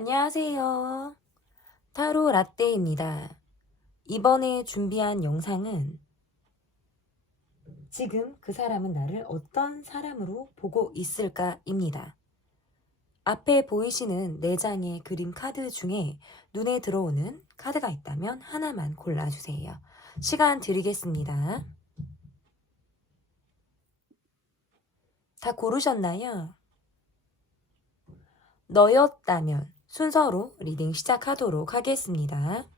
안녕하세요. 타로 라떼입니다. 이번에 준비한 영상은 지금 그 사람은 나를 어떤 사람으로 보고 있을까입니다. 앞에 보이시는 4장의 그림 카드 중에 눈에 들어오는 카드가 있다면 하나만 골라주세요. 시간 드리겠습니다. 다 고르셨나요? 너였다면 순서로 리딩 시작하도록 하겠습니다.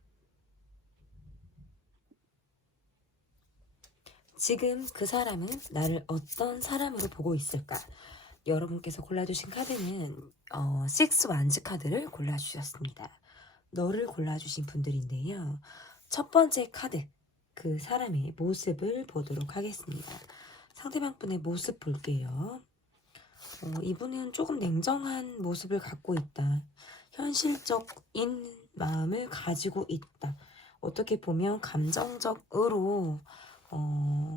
지금 그 사람은 나를 어떤 사람으로 보고 있을까? 여러분께서 골라주신 카드는 식스 완즈 카드를 골라주셨습니다. 너를 골라주신 분들인데요. 첫 번째 카드, 그 사람의 모습을 보도록 하겠습니다. 상대방 분의 모습 볼게요. 이분은 조금 냉정한 모습을 갖고 있다. 현실적인 마음을 가지고 있다. 어떻게 보면 감정적으로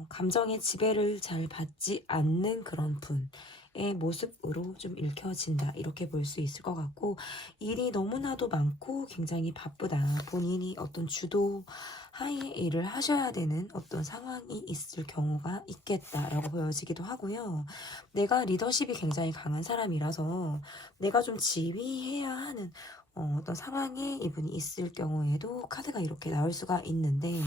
감정의 지배를 잘 받지 않는 그런 분의 모습으로 좀 읽혀진다. 이렇게 볼 수 있을 것 같고, 일이 너무나도 많고 굉장히 바쁘다. 본인이 어떤 주도 하에 일을 하셔야 되는 어떤 상황이 있을 경우가 있겠다라고 보여지기도 하고요. 내가 리더십이 굉장히 강한 사람이라서 내가 좀 지휘해야 하는 어떤 상황에 이분이 있을 경우에도 카드가 이렇게 나올 수가 있는데,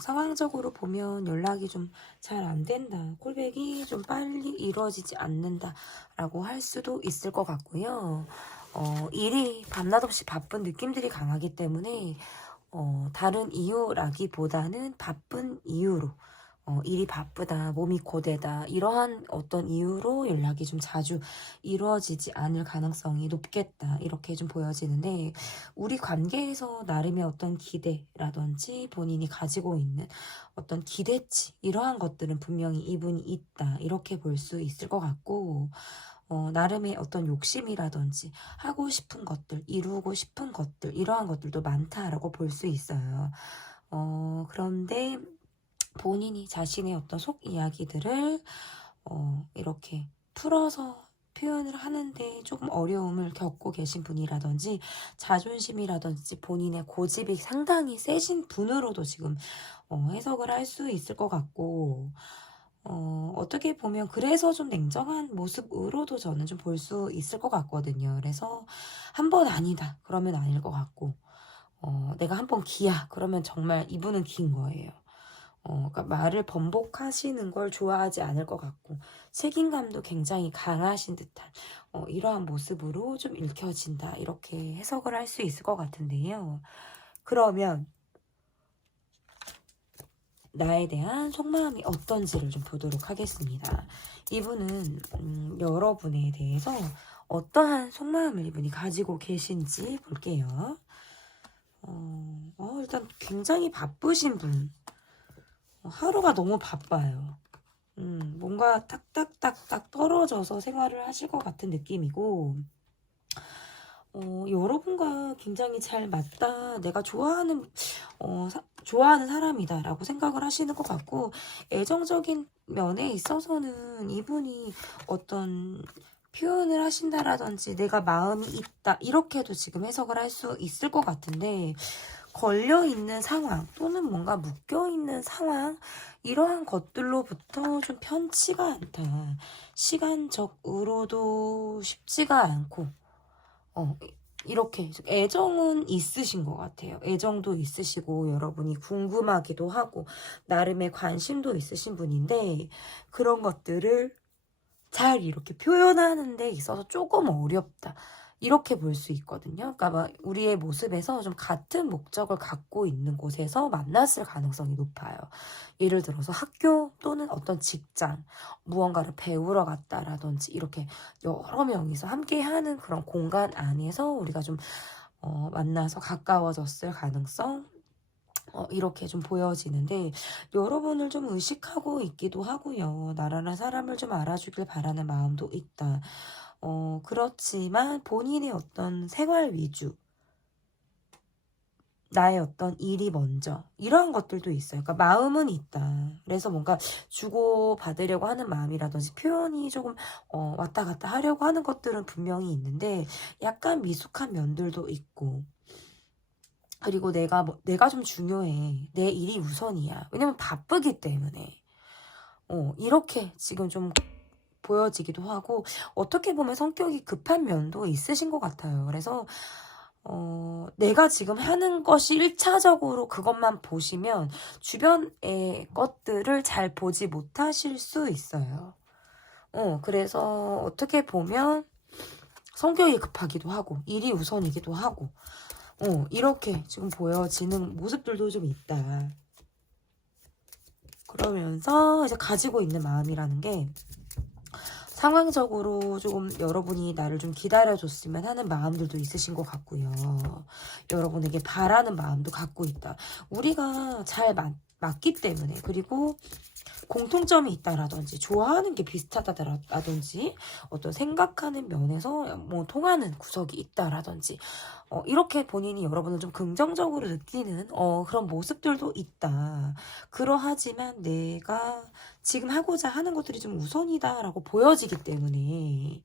상황적으로 보면 연락이 좀 잘 안 된다. 콜백이 좀 빨리 이루어지지 않는다. 라고 할 수도 있을 것 같고요. 일이 밤낮 없이 바쁜 느낌들이 강하기 때문에 다른 이유라기보다는 바쁜 이유로 일이 바쁘다, 몸이 고되다 이러한 어떤 이유로 연락이 좀 자주 이루어지지 않을 가능성이 높겠다 이렇게 좀 보여지는데, 우리 관계에서 나름의 어떤 기대라든지 본인이 가지고 있는 어떤 기대치 이러한 것들은 분명히 이분이 있다 이렇게 볼 수 있을 것 같고, 나름의 어떤 욕심이라든지 하고 싶은 것들, 이루고 싶은 것들 이러한 것들도 많다라고 볼 수 있어요. 그런데 본인이 자신의 어떤 속 이야기들을 이렇게 풀어서 표현을 하는데 조금 어려움을 겪고 계신 분이라든지, 자존심이라든지 본인의 고집이 상당히 세신 분으로도 지금 해석을 할 수 있을 것 같고, 어떻게 보면 그래서 좀 냉정한 모습으로도 저는 좀 볼 수 있을 것 같거든요. 그래서 한 번 아니다 그러면 아닐 것 같고, 내가 한 번 기야 그러면 정말 이분은 긴 거예요. 그러니까 말을 번복하시는 걸 좋아하지 않을 것 같고, 책임감도 굉장히 강하신 듯한 이러한 모습으로 좀 읽혀진다 이렇게 해석을 할 수 있을 것 같은데요. 그러면 나에 대한 속마음이 어떤지를 좀 보도록 하겠습니다. 이분은 여러분에 대해서 어떠한 속마음을 이분이 가지고 계신지 볼게요. 일단 굉장히 바쁘신 분. 하루가 너무 바빠요. 뭔가 딱딱딱딱 떨어져서 생활을 하실 것 같은 느낌이고, 여러분과 굉장히 잘 맞다. 내가 좋아하는 사람이다. 라고 생각을 하시는 것 같고, 애정적인 면에 있어서는 이분이 어떤 표현을 하신다라든지 내가 마음이 있다. 이렇게도 지금 해석을 할 수 있을 것 같은데, 걸려있는 상황 또는 뭔가 묶여있는 상황 이러한 것들로부터 좀 편치가 않다. 시간적으로도 쉽지가 않고 이렇게 애정은 있으신 것 같아요. 애정도 있으시고 여러분이 궁금하기도 하고 나름의 관심도 있으신 분인데, 그런 것들을 잘 이렇게 표현하는 데 있어서 조금 어렵다. 이렇게 볼 수 있거든요. 그러니까 막 우리의 모습에서 좀 같은 목적을 갖고 있는 곳에서 만났을 가능성이 높아요. 예를 들어서 학교 또는 어떤 직장, 무언가를 배우러 갔다라든지 이렇게 여러 명이서 함께하는 그런 공간 안에서 우리가 좀 만나서 가까워졌을 가능성, 이렇게 좀 보여지는데, 여러분을 좀 의식하고 있기도 하고요. 나라는 사람을 좀 알아주길 바라는 마음도 있다. 그렇지만 본인의 어떤 생활 위주, 나의 어떤 일이 먼저 이러한 것들도 있어요. 그러니까 마음은 있다. 그래서 뭔가 주고 받으려고 하는 마음이라든지 표현이 조금 왔다 갔다 하려고 하는 것들은 분명히 있는데 약간 미숙한 면들도 있고 그리고 내가 좀 중요해. 내 일이 우선이야. 왜냐면 바쁘기 때문에. 이렇게 지금 좀 보여지기도 하고 어떻게 보면 성격이 급한 면도 있으신 것 같아요. 그래서 내가 지금 하는 것이 1차적으로 그것만 보시면 주변의 것들을 잘 보지 못하실 수 있어요. 그래서 어떻게 보면 성격이 급하기도 하고 일이 우선이기도 하고 이렇게 지금 보여지는 모습들도 좀 있다. 그러면서 이제 가지고 있는 마음이라는 게 상황적으로 조금 여러분이 나를 좀 기다려줬으면 하는 마음들도 있으신 것 같고요. 여러분에게 바라는 마음도 갖고 있다. 우리가 잘 맞기 때문에 그리고 공통점이 있다라든지 좋아하는 게 비슷하다라든지 어떤 생각하는 면에서 뭐 통하는 구석이 있다라든지 이렇게 본인이 여러분을 좀 긍정적으로 느끼는 그런 모습들도 있다. 그러하지만 내가 지금 하고자 하는 것들이 좀 우선이다라고 보여지기 때문에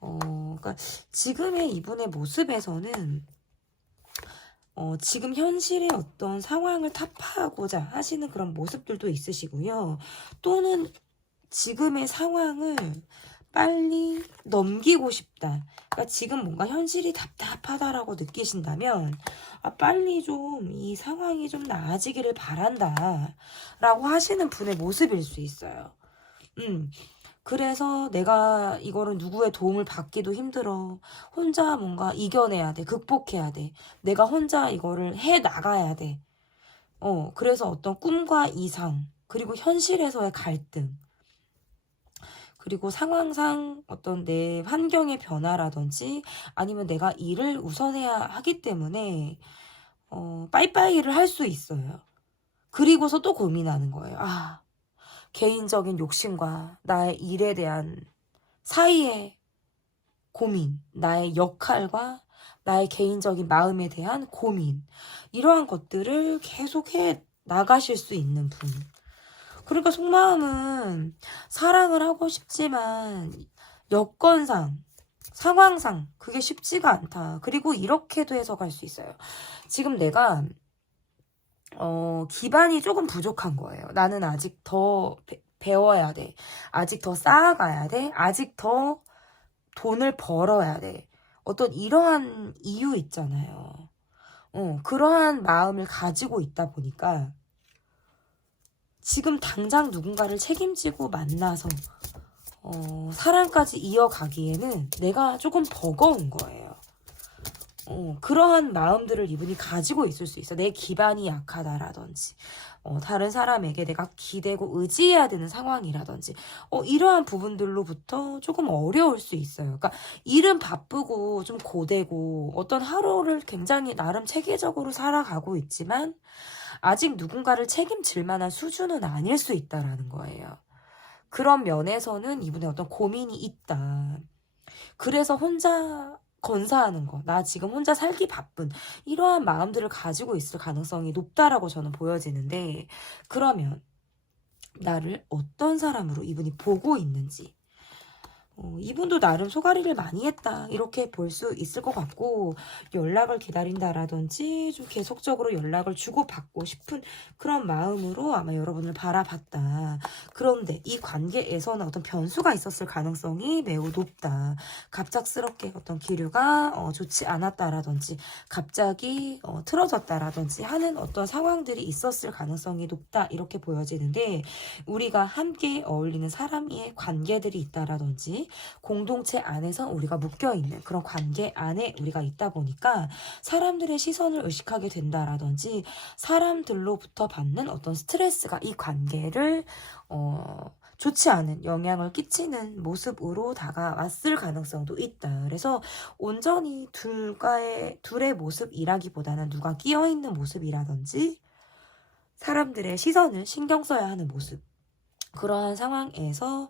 그러니까 지금의 이분의 모습에서는 지금 현실의 어떤 상황을 타파하고자 하시는 그런 모습들도 있으시고요. 또는 지금의 상황을 빨리 넘기고 싶다. 그러니까 지금 뭔가 현실이 답답하다라고 느끼신다면 빨리 좀 이 상황이 좀 나아지기를 바란다 라고 하시는 분의 모습일 수 있어요. 그래서 내가 이거를 누구의 도움을 받기도 힘들어. 혼자 뭔가 이겨내야 돼. 극복해야 돼. 내가 혼자 이거를 해 나가야 돼. 그래서 어떤 꿈과 이상, 그리고 현실에서의 갈등, 그리고 상황상 어떤 내 환경의 변화라든지 아니면 내가 일을 우선해야 하기 때문에 빠이빠이를 할 수 있어요. 그리고서 또 고민하는 거예요. 개인적인 욕심과 나의 일에 대한 사이의 고민, 나의 역할과 나의 개인적인 마음에 대한 고민, 이러한 것들을 계속해 나가실 수 있는 분. 그러니까 속마음은 사랑을 하고 싶지만 여건상, 상황상 그게 쉽지가 않다. 그리고 이렇게도 해석할 수 있어요. 지금 내가 기반이 조금 부족한 거예요. 나는 아직 더 배워야 돼. 아직 더 쌓아가야 돼. 아직 더 돈을 벌어야 돼. 어떤 이러한 이유 있잖아요. 그러한 마음을 가지고 있다 보니까 지금 당장 누군가를 책임지고 만나서 사랑까지 이어가기에는 내가 조금 버거운 거예요. 그러한 마음들을 이분이 가지고 있을 수 있어. 내 기반이 약하다라든지 다른 사람에게 내가 기대고 의지해야 되는 상황이라든지 이러한 부분들로부터 조금 어려울 수 있어요. 그러니까 일은 바쁘고 좀 고되고 어떤 하루를 굉장히 나름 체계적으로 살아가고 있지만 아직 누군가를 책임질 만한 수준은 아닐 수 있다라는 거예요. 그런 면에서는 이분의 어떤 고민이 있다. 그래서 혼자 건사하는 거, 나 지금 혼자 살기 바쁜 이러한 마음들을 가지고 있을 가능성이 높다라고 저는 보여지는데, 그러면 나를 어떤 사람으로 이분이 보고 있는지, 이분도 나름 소가리를 많이 했다 이렇게 볼 수 있을 것 같고, 연락을 기다린다라든지 좀 계속적으로 연락을 주고받고 싶은 그런 마음으로 아마 여러분을 바라봤다. 그런데 이 관계에서는 어떤 변수가 있었을 가능성이 매우 높다. 갑작스럽게 어떤 기류가 좋지 않았다라든지 갑자기 틀어졌다라든지 하는 어떤 상황들이 있었을 가능성이 높다 이렇게 보여지는데, 우리가 함께 어울리는 사람의 관계들이 있다라든지 공동체 안에서 우리가 묶여있는 그런 관계 안에 우리가 있다 보니까 사람들의 시선을 의식하게 된다라든지 사람들로부터 받는 어떤 스트레스가 이 관계를 좋지 않은 영향을 끼치는 모습으로 다가왔을 가능성도 있다. 그래서 온전히 둘의 모습이라기보다는 누가 끼어있는 모습이라든지 사람들의 시선을 신경 써야 하는 모습, 그러한 상황에서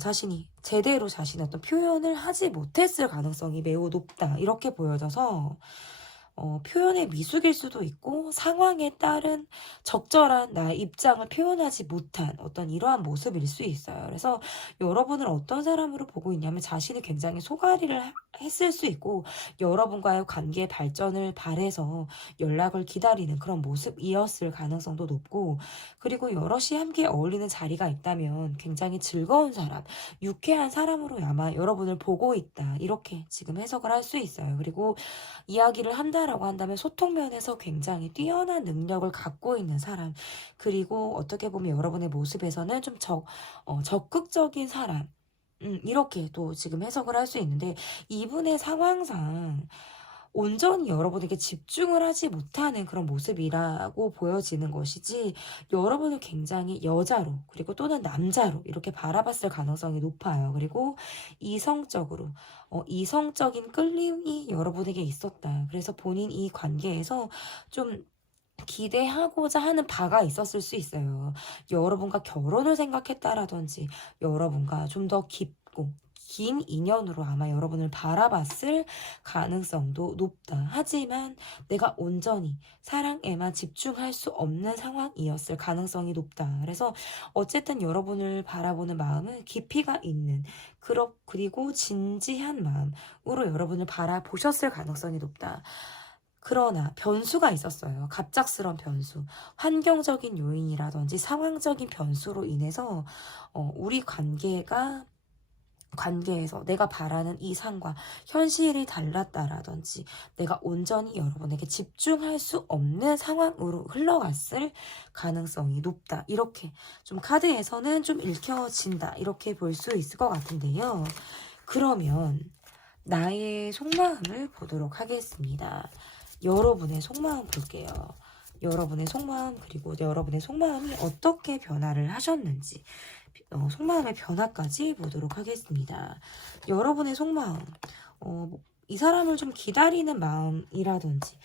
자신이 제대로 자신의 어떤 표현을 하지 못했을 가능성이 매우 높다 이렇게 보여져서 표현의 미숙일 수도 있고 상황에 따른 적절한 나의 입장을 표현하지 못한 어떤 이러한 모습일 수 있어요. 그래서 여러분을 어떤 사람으로 보고 있냐면 자신이 굉장히 소가리를 했을 수 있고 여러분과의 관계 발전을 바래서 연락을 기다리는 그런 모습이었을 가능성도 높고 그리고 여럿이 함께 어울리는 자리가 있다면 굉장히 즐거운 사람, 유쾌한 사람으로 아마 여러분을 보고 있다. 이렇게 지금 해석을 할 수 있어요. 그리고 이야기를 한다라고 한다면 소통 면에서 굉장히 뛰어난 능력을 갖고 있는 사람 그리고 어떻게 보면 여러분의 모습에서는 좀 적극적인 사람 이렇게 또 지금 해석을 할 수 있는데 이분의 상황상 온전히 여러분에게 집중을 하지 못하는 그런 모습이라고 보여지는 것이지 여러분을 굉장히 여자로 그리고 또는 남자로 이렇게 바라봤을 가능성이 높아요. 그리고 이성적으로 이성적인 끌림이 여러분에게 있었다. 그래서 본인 이 관계에서 좀 기대하고자 하는 바가 있었을 수 있어요. 여러분과 결혼을 생각했다라든지 여러분과 좀 더 깊고 긴 인연으로 아마 여러분을 바라봤을 가능성도 높다. 하지만 내가 온전히 사랑에만 집중할 수 없는 상황이었을 가능성이 높다. 그래서 어쨌든 여러분을 바라보는 마음은 깊이가 있는 그리고 진지한 마음으로 여러분을 바라보셨을 가능성이 높다. 그러나 변수가 있었어요. 갑작스런 변수, 환경적인 요인이라든지 상황적인 변수로 인해서 우리 관계에서 내가 바라는 이상과 현실이 달랐다라든지 내가 온전히 여러분에게 집중할 수 없는 상황으로 흘러갔을 가능성이 높다. 이렇게 좀 카드에서는 좀 읽혀진다. 이렇게 볼 수 있을 것 같은데요. 그러면 나의 속마음을 보도록 하겠습니다. 여러분의 속마음 볼게요. 여러분의 속마음 그리고 여러분의 속마음이 어떻게 변화를 하셨는지 속마음의 변화까지 보도록 하겠습니다. 여러분의 속마음 이 사람을 좀 기다리는 마음이라든지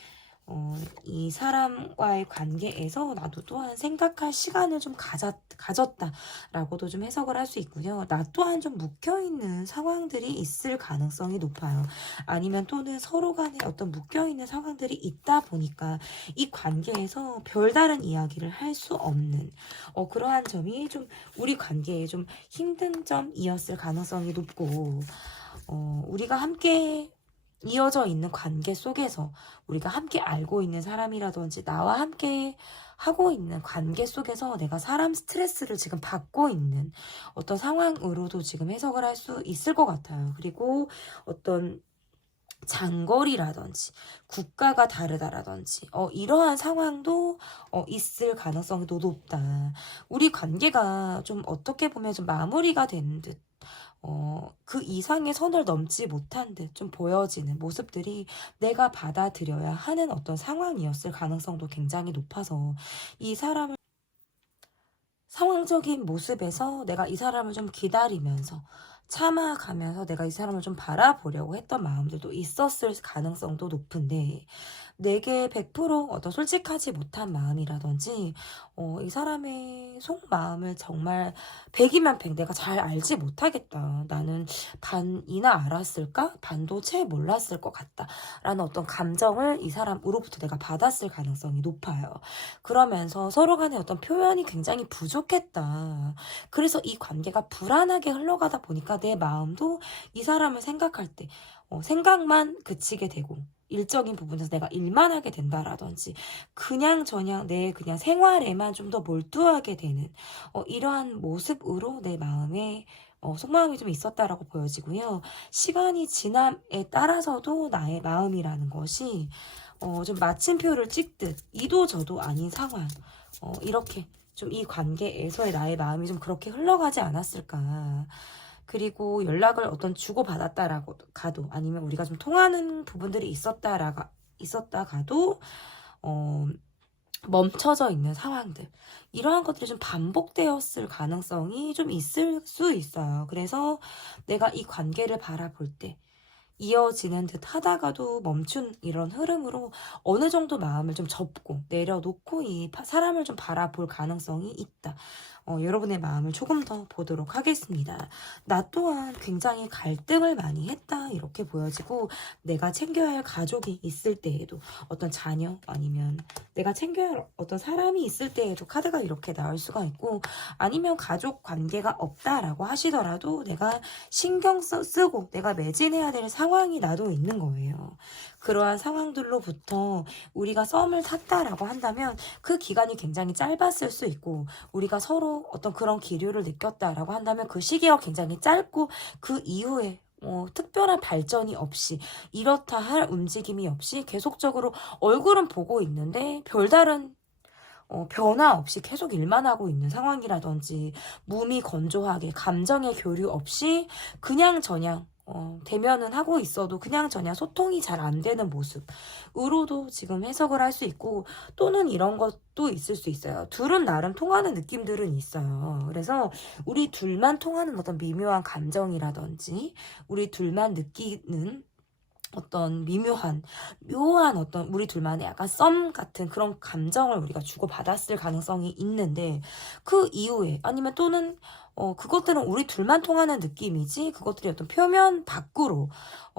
이 사람과의 관계에서 나도 또한 생각할 시간을 좀 가졌다라고도 좀 해석을 할 수 있고요. 나 또한 좀 묵혀있는 상황들이 있을 가능성이 높아요. 아니면 또는 서로 간에 어떤 묵혀있는 상황들이 있다 보니까 이 관계에서 별다른 이야기를 할 수 없는 그러한 점이 좀 우리 관계에 좀 힘든 점이었을 가능성이 높고 우리가 함께 이어져 있는 관계 속에서 우리가 함께 알고 있는 사람이라든지 나와 함께 하고 있는 관계 속에서 내가 사람 스트레스를 지금 받고 있는 어떤 상황으로도 지금 해석을 할 수 있을 것 같아요. 그리고 어떤 장거리라든지 국가가 다르다라든지 이러한 상황도 있을 가능성이 더 높다. 우리 관계가 좀 어떻게 보면 좀 마무리가 된 듯 그 이상의 선을 넘지 못한 듯 좀 보여지는 모습들이 내가 받아들여야 하는 어떤 상황이었을 가능성도 굉장히 높아서 이 사람을 상황적인 모습에서 내가 이 사람을 좀 기다리면서 참아가면서 내가 이 사람을 좀 바라보려고 했던 마음들도 있었을 가능성도 높은데 내게 100% 어떤 솔직하지 못한 마음이라든지 이 사람의 속마음을 정말 100이면 100 내가 잘 알지 못하겠다. 나는 반이나 알았을까? 반도 채 몰랐을 것 같다. 라는 어떤 감정을 이 사람으로부터 내가 받았을 가능성이 높아요. 그러면서 서로 간의 어떤 표현이 굉장히 부족했다. 그래서 이 관계가 불안하게 흘러가다 보니까 내 마음도 이 사람을 생각할 때 생각만 그치게 되고 일적인 부분에서 내가 일만 하게 된다라든지 그냥 내 그냥 생활에만 좀 더 몰두하게 되는 이러한 모습으로 내 마음에 속마음이 좀 있었다라고 보여지고요. 시간이 지남에 따라서도 나의 마음이라는 것이 좀 마침표를 찍듯 이도 저도 아닌 상황 이렇게 좀 이 관계에서의 나의 마음이 좀 그렇게 흘러가지 않았을까. 그리고 연락을 어떤 주고받았다라고 가도 아니면 우리가 좀 통하는 부분들이 있었다가도 멈춰져 있는 상황들 이러한 것들이 좀 반복되었을 가능성이 좀 있을 수 있어요. 그래서 내가 이 관계를 바라볼 때 이어지는 듯 하다가도 멈춘 이런 흐름으로 어느 정도 마음을 좀 접고 내려놓고 이 사람을 좀 바라볼 가능성이 있다. 여러분의 마음을 조금 더 보도록 하겠습니다. 나 또한 굉장히 갈등을 많이 했다 이렇게 보여지고, 내가 챙겨야 할 가족이 있을 때에도, 어떤 자녀 아니면 내가 챙겨야 할 어떤 사람이 있을 때에도 카드가 이렇게 나올 수가 있고, 아니면 가족 관계가 없다라고 하시더라도 내가 신경 쓰고 내가 매진해야 될 상황이 나도 있는 거예요. 그러한 상황들로부터 우리가 썸을 탔다라고 한다면 그 기간이 굉장히 짧았을 수 있고, 우리가 서로 어떤 그런 기류를 느꼈다라고 한다면 그 시기가 굉장히 짧고, 그 이후에 특별한 발전이 없이, 이렇다 할 움직임이 없이 계속적으로 얼굴은 보고 있는데 별다른 변화 없이 계속 일만 하고 있는 상황이라든지, 몸이 건조하게 감정의 교류 없이 그냥 저냥 대면은 하고 있어도 그냥 저냥 소통이 잘 안 되는 모습으로도 지금 해석을 할 수 있고, 또는 이런 것도 있을 수 있어요. 둘은 나름 통하는 느낌들은 있어요. 그래서 우리 둘만 통하는 어떤 미묘한 감정이라든지, 우리 둘만 느끼는 어떤 묘한 어떤 우리 둘만의 약간 썸 같은 그런 감정을 우리가 주고받았을 가능성이 있는데, 그 이후에 아니면 또는 그것들은 우리 둘만 통하는 느낌이지, 그것들이 어떤 표면 밖으로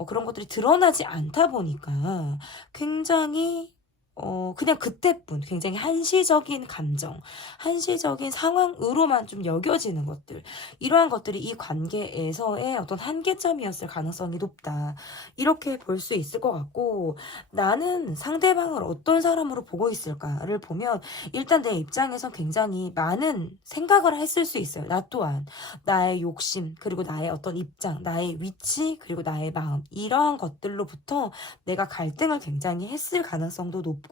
그런 것들이 드러나지 않다 보니까 굉장히 그냥 그때뿐 굉장히 한시적인 감정, 한시적인 상황으로만 좀 여겨지는 것들, 이러한 것들이 이 관계에서의 어떤 한계점이었을 가능성이 높다 이렇게 볼 수 있을 것 같고, 나는 상대방을 어떤 사람으로 보고 있을까를 보면 일단 내 입장에서 굉장히 많은 생각을 했을 수 있어요. 나 또한 나의 욕심, 그리고 나의 어떤 입장, 나의 위치, 그리고 나의 마음, 이러한 것들로부터 내가 갈등을 굉장히 했을 가능성도 높고,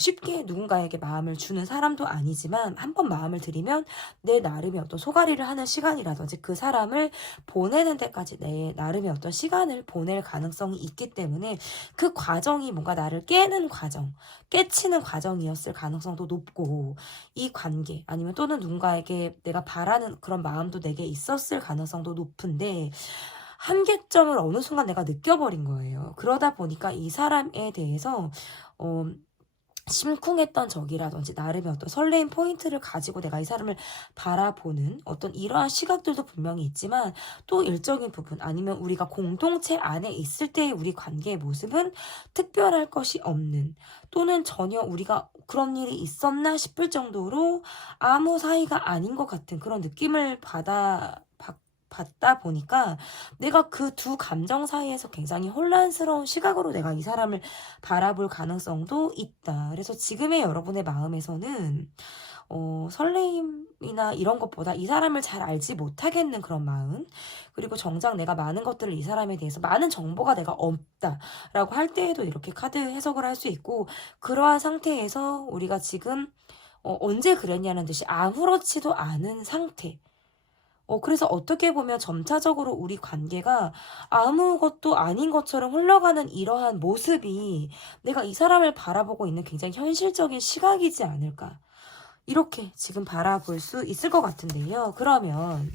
쉽게 누군가에게 마음을 주는 사람도 아니지만, 한번 마음을 들이면 내 나름의 어떤 소가리를 하는 시간이라든지 그 사람을 보내는 데까지 내 나름의 어떤 시간을 보낼 가능성이 있기 때문에, 그 과정이 뭔가 나를 깨는 과정, 깨치는 과정이었을 가능성도 높고, 이 관계 아니면 또는 누군가에게 내가 바라는 그런 마음도 내게 있었을 가능성도 높은데, 한계점을 어느 순간 내가 느껴버린 거예요. 그러다 보니까 이 사람에 대해서 심쿵했던 적이라든지 나름의 어떤 설레임 포인트를 가지고 내가 이 사람을 바라보는 어떤 이러한 시각들도 분명히 있지만, 또 일적인 부분 아니면 우리가 공동체 안에 있을 때의 우리 관계의 모습은 특별할 것이 없는, 또는 전혀 우리가 그런 일이 있었나 싶을 정도로 아무 사이가 아닌 것 같은 그런 느낌을 받다 보니까, 내가 그 두 감정 사이에서 굉장히 혼란스러운 시각으로 내가 이 사람을 바라볼 가능성도 있다. 그래서 지금의 여러분의 마음에서는 설레임이나 이런 것보다 이 사람을 잘 알지 못하겠는 그런 마음, 그리고 정작 내가 많은 것들을 이 사람에 대해서 많은 정보가 내가 없다라고 할 때에도 이렇게 카드 해석을 할 수 있고, 그러한 상태에서 우리가 지금 언제 그랬냐는 듯이 아무렇지도 않은 상태, 그래서 어떻게 보면 점차적으로 우리 관계가 아무것도 아닌 것처럼 흘러가는 이러한 모습이 내가 이 사람을 바라보고 있는 굉장히 현실적인 시각이지 않을까, 이렇게 지금 바라볼 수 있을 것 같은데요. 그러면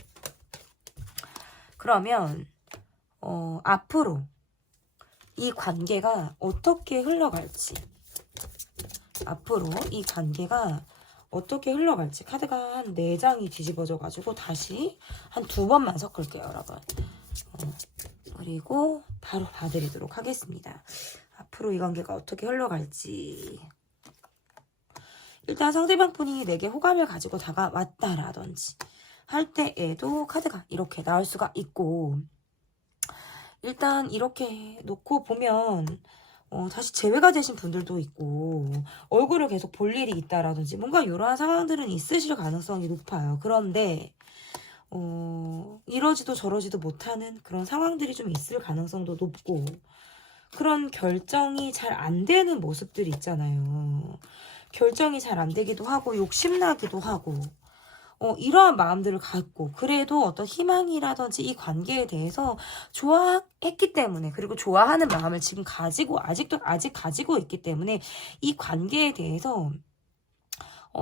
앞으로 이 관계가 어떻게 흘러갈지, 카드가 한 4장이 뒤집어져가지고 다시 한 2번만 섞을게요, 여러분. 그리고 바로 봐드리도록 하겠습니다. 앞으로 이 관계가 어떻게 흘러갈지. 일단 상대방 분이 내게 호감을 가지고 다가왔다라든지 할 때에도 카드가 이렇게 나올 수가 있고, 일단 이렇게 놓고 보면 다시 제외가 되신 분들도 있고, 얼굴을 계속 볼 일이 있다라든지 뭔가 이러한 상황들은 있으실 가능성이 높아요. 그런데 이러지도 저러지도 못하는 그런 상황들이 좀 있을 가능성도 높고, 그런 결정이 잘 안 되는 모습들이 있잖아요. 결정이 잘 안 되기도 하고 욕심나기도 하고, 이러한 마음들을 갖고, 그래도 어떤 희망이라든지 이 관계에 대해서 좋아했기 때문에, 그리고 좋아하는 마음을 지금 아직 가지고 있기 때문에, 이 관계에 대해서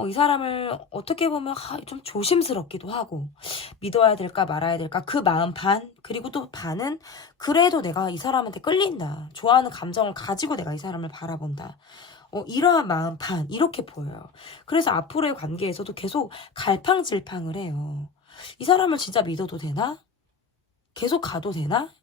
이 사람을 어떻게 보면 좀 조심스럽기도 하고, 믿어야 될까 말아야 될까, 그 마음 반, 그리고 또 반은 그래도 내가 이 사람한테 끌린다, 좋아하는 감정을 가지고 내가 이 사람을 바라본다, 이러한 마음 반 이렇게 보여요. 그래서 앞으로의 관계에서도 계속 갈팡질팡을 해요. 이 사람을 진짜 믿어도 되나? 계속 가도 되나?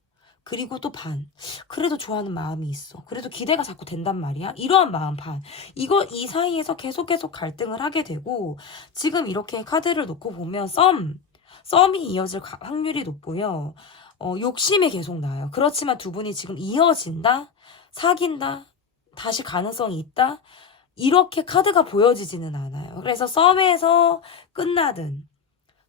그리고 또 반. 그래도 좋아하는 마음이 있어. 그래도 기대가 자꾸 된단 말이야. 이러한 마음 반. 이 사이에서 계속 갈등을 하게 되고, 지금 이렇게 카드를 놓고 보면 썸이 이어질 확률이 높고요. 욕심이 계속 나요. 그렇지만 두 분이 지금 이어진다? 사귄다? 다시 가능성이 있다? 이렇게 카드가 보여지지는 않아요. 그래서 썸에서 끝나든,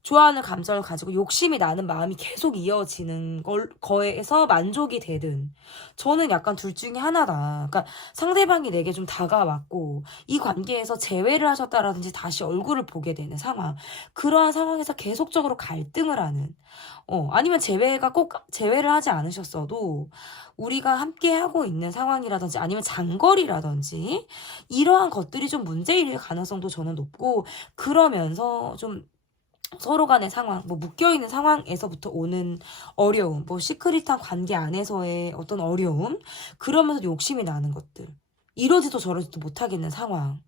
좋아하는 감정을 가지고 욕심이 나는 마음이 계속 이어지는 거에서 만족이 되든 저는 약간 둘 중에 하나다. 그러니까 상대방이 내게 좀 다가왔고 이 관계에서 재회를 하셨다라든지 다시 얼굴을 보게 되는 상황. 그러한 상황에서 계속적으로 갈등을 하는 아니면 재회를 하지 않으셨어도 우리가 함께 하고 있는 상황이라든지 아니면 장거리라든지 이러한 것들이 좀 문제일 가능성도 저는 높고 그러면서 좀 서로 간의 상황, 묶여있는 상황에서부터 오는 어려움, 시크릿한 관계 안에서의 어떤 어려움, 그러면서 욕심이 나는 것들, 이러지도 저러지도 못하겠는 상황.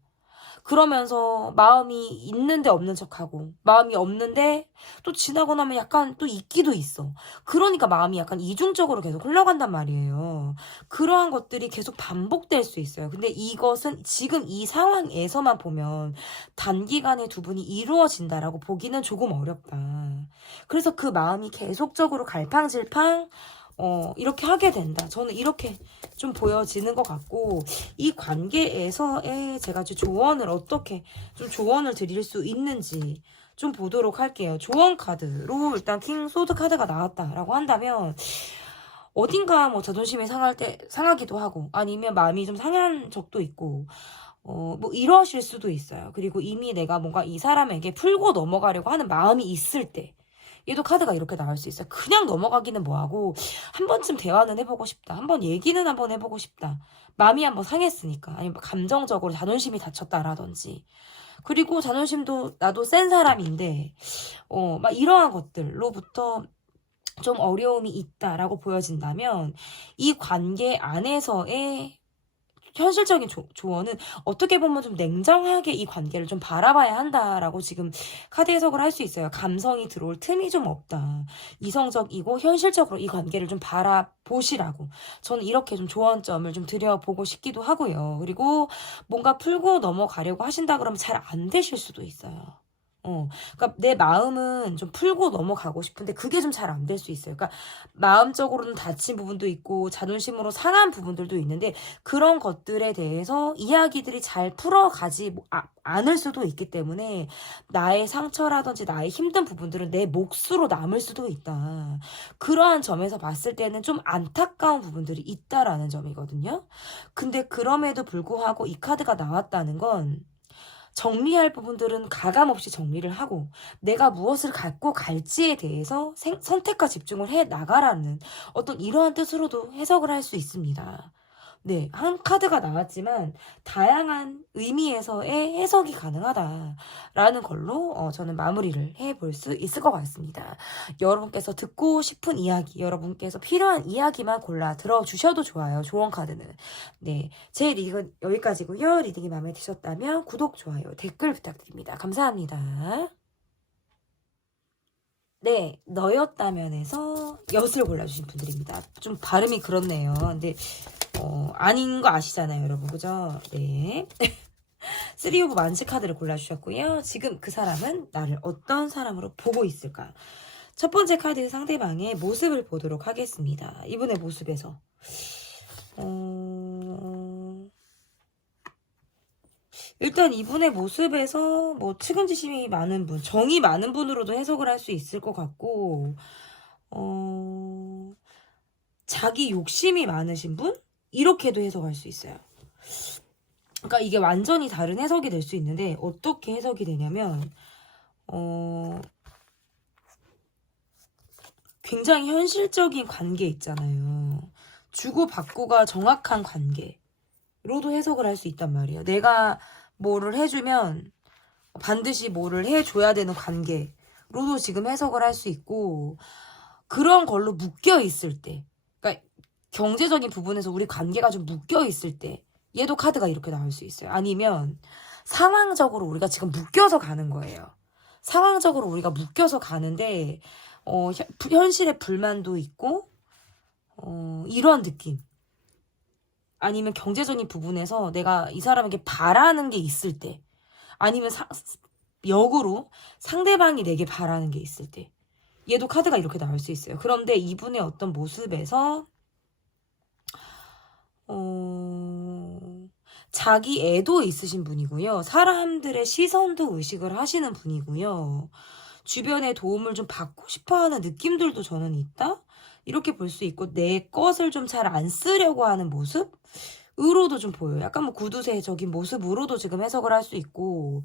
그러면서 마음이 있는데 없는 척하고 마음이 없는데 또 지나고 나면 약간 또 있기도 있어. 그러니까 마음이 약간 이중적으로 계속 흘러간단 말이에요. 그러한 것들이 계속 반복될 수 있어요. 근데 이것은 지금 이 상황에서만 보면 단기간에 두 분이 이루어진다라고 보기는 조금 어렵다. 그래서 그 마음이 계속적으로 갈팡질팡 이렇게 하게 된다. 저는 이렇게 좀 보여지는 것 같고, 이 관계에서의 제가 어떻게 좀 조언을 드릴 수 있는지 좀 보도록 할게요. 조언 카드로 일단 킹 소드 카드가 나왔다라고 한다면, 어딘가 자존심이 상하기도 하고, 아니면 마음이 좀 상한 적도 있고, 이러실 수도 있어요. 그리고 이미 내가 뭔가 이 사람에게 풀고 넘어가려고 하는 마음이 있을 때, 얘도 카드가 이렇게 나올 수 있어요. 그냥 넘어가기는 뭐하고 한 번쯤 대화는 해보고 싶다. 한번 얘기는 한번 해보고 싶다. 마음이 한번 상했으니까. 아니면 감정적으로 자존심이 다쳤다라든지. 그리고 자존심도 나도 센 사람인데 막 이러한 것들로부터 좀 어려움이 있다라고 보여진다면 이 관계 안에서의 현실적인 조언은 어떻게 보면 좀 냉정하게 이 관계를 좀 바라봐야 한다라고 지금 카드 해석을 할 수 있어요. 감성이 들어올 틈이 좀 없다. 이성적이고 현실적으로 이 관계를 좀 바라보시라고. 저는 이렇게 좀 조언점을 좀 드려보고 싶기도 하고요. 그리고 뭔가 풀고 넘어가려고 하신다 그러면 잘 안 되실 수도 있어요. 그러니까 내 마음은 좀 풀고 넘어가고 싶은데 그게 좀 잘 안 될 수 있어요. 그러니까 마음적으로는 다친 부분도 있고 자존심으로 상한 부분들도 있는데 그런 것들에 대해서 이야기들이 잘 풀어가지 않을 수도 있기 때문에 나의 상처라든지 나의 힘든 부분들은 내 몫으로 남을 수도 있다. 그러한 점에서 봤을 때는 좀 안타까운 부분들이 있다라는 점이거든요. 근데 그럼에도 불구하고 이 카드가 나왔다는 건 정리할 부분들은 가감없이 정리를 하고 내가 무엇을 갖고 갈지에 대해서 선택과 집중을 해 나가라는 어떤 이러한 뜻으로도 해석을 할 수 있습니다. 네, 한 카드가 나왔지만 다양한 의미에서의 해석이 가능하다라는 걸로 저는 마무리를 해볼 수 있을 것 같습니다. 여러분께서 듣고 싶은 이야기, 여러분께서 필요한 이야기만 골라 들어주셔도 좋아요. 조언 카드는. 네, 제 리딩은 여기까지고요. 리딩이 마음에 드셨다면 구독, 좋아요, 댓글 부탁드립니다. 감사합니다. 네, 너였다면에서 엿을 골라주신 분들입니다. 좀 발음이 그렇네요. 근데 아닌 거 아시잖아요, 여러분. 그죠? 네. 3 오브 만시 카드를 골라주셨고요. 지금 그 사람은 나를 어떤 사람으로 보고 있을까? 첫 번째 카드 상대방의 모습을 보도록 하겠습니다. 이분의 모습에서. 일단 이분의 모습에서 측은지심이 많은 분, 정이 많은 분으로도 해석을 할 수 있을 것 같고, 자기 욕심이 많으신 분? 이렇게도 해석할 수 있어요. 그러니까 이게 완전히 다른 해석이 될 수 있는데 어떻게 해석이 되냐면 굉장히 현실적인 관계 있잖아요. 주고받고가 정확한 관계로도 해석을 할 수 있단 말이에요. 내가 뭐를 해주면 반드시 뭐를 해줘야 되는 관계로도 지금 해석을 할 수 있고 그런 걸로 묶여 있을 때 그러니까 경제적인 부분에서 우리 관계가 좀 묶여 있을 때 얘도 카드가 이렇게 나올 수 있어요. 아니면 상황적으로 우리가 지금 묶여서 가는 거예요. 상황적으로 우리가 묶여서 가는데 현실에 불만도 있고 이런 느낌. 아니면 경제적인 부분에서 내가 이 사람에게 바라는 게 있을 때, 아니면 역으로 상대방이 내게 바라는 게 있을 때, 얘도 카드가 이렇게 나올 수 있어요. 그런데 이분의 어떤 모습에서 자기 애도 있으신 분이고요. 사람들의 시선도 의식을 하시는 분이고요. 주변의 도움을 좀 받고 싶어하는 느낌들도 저는 있다? 이렇게 볼 수 있고, 내 것을 좀 잘 안 쓰려고 하는 모습으로도 좀 보여요. 약간 뭐 구두쇠적인 모습으로도 지금 해석을 할 수 있고,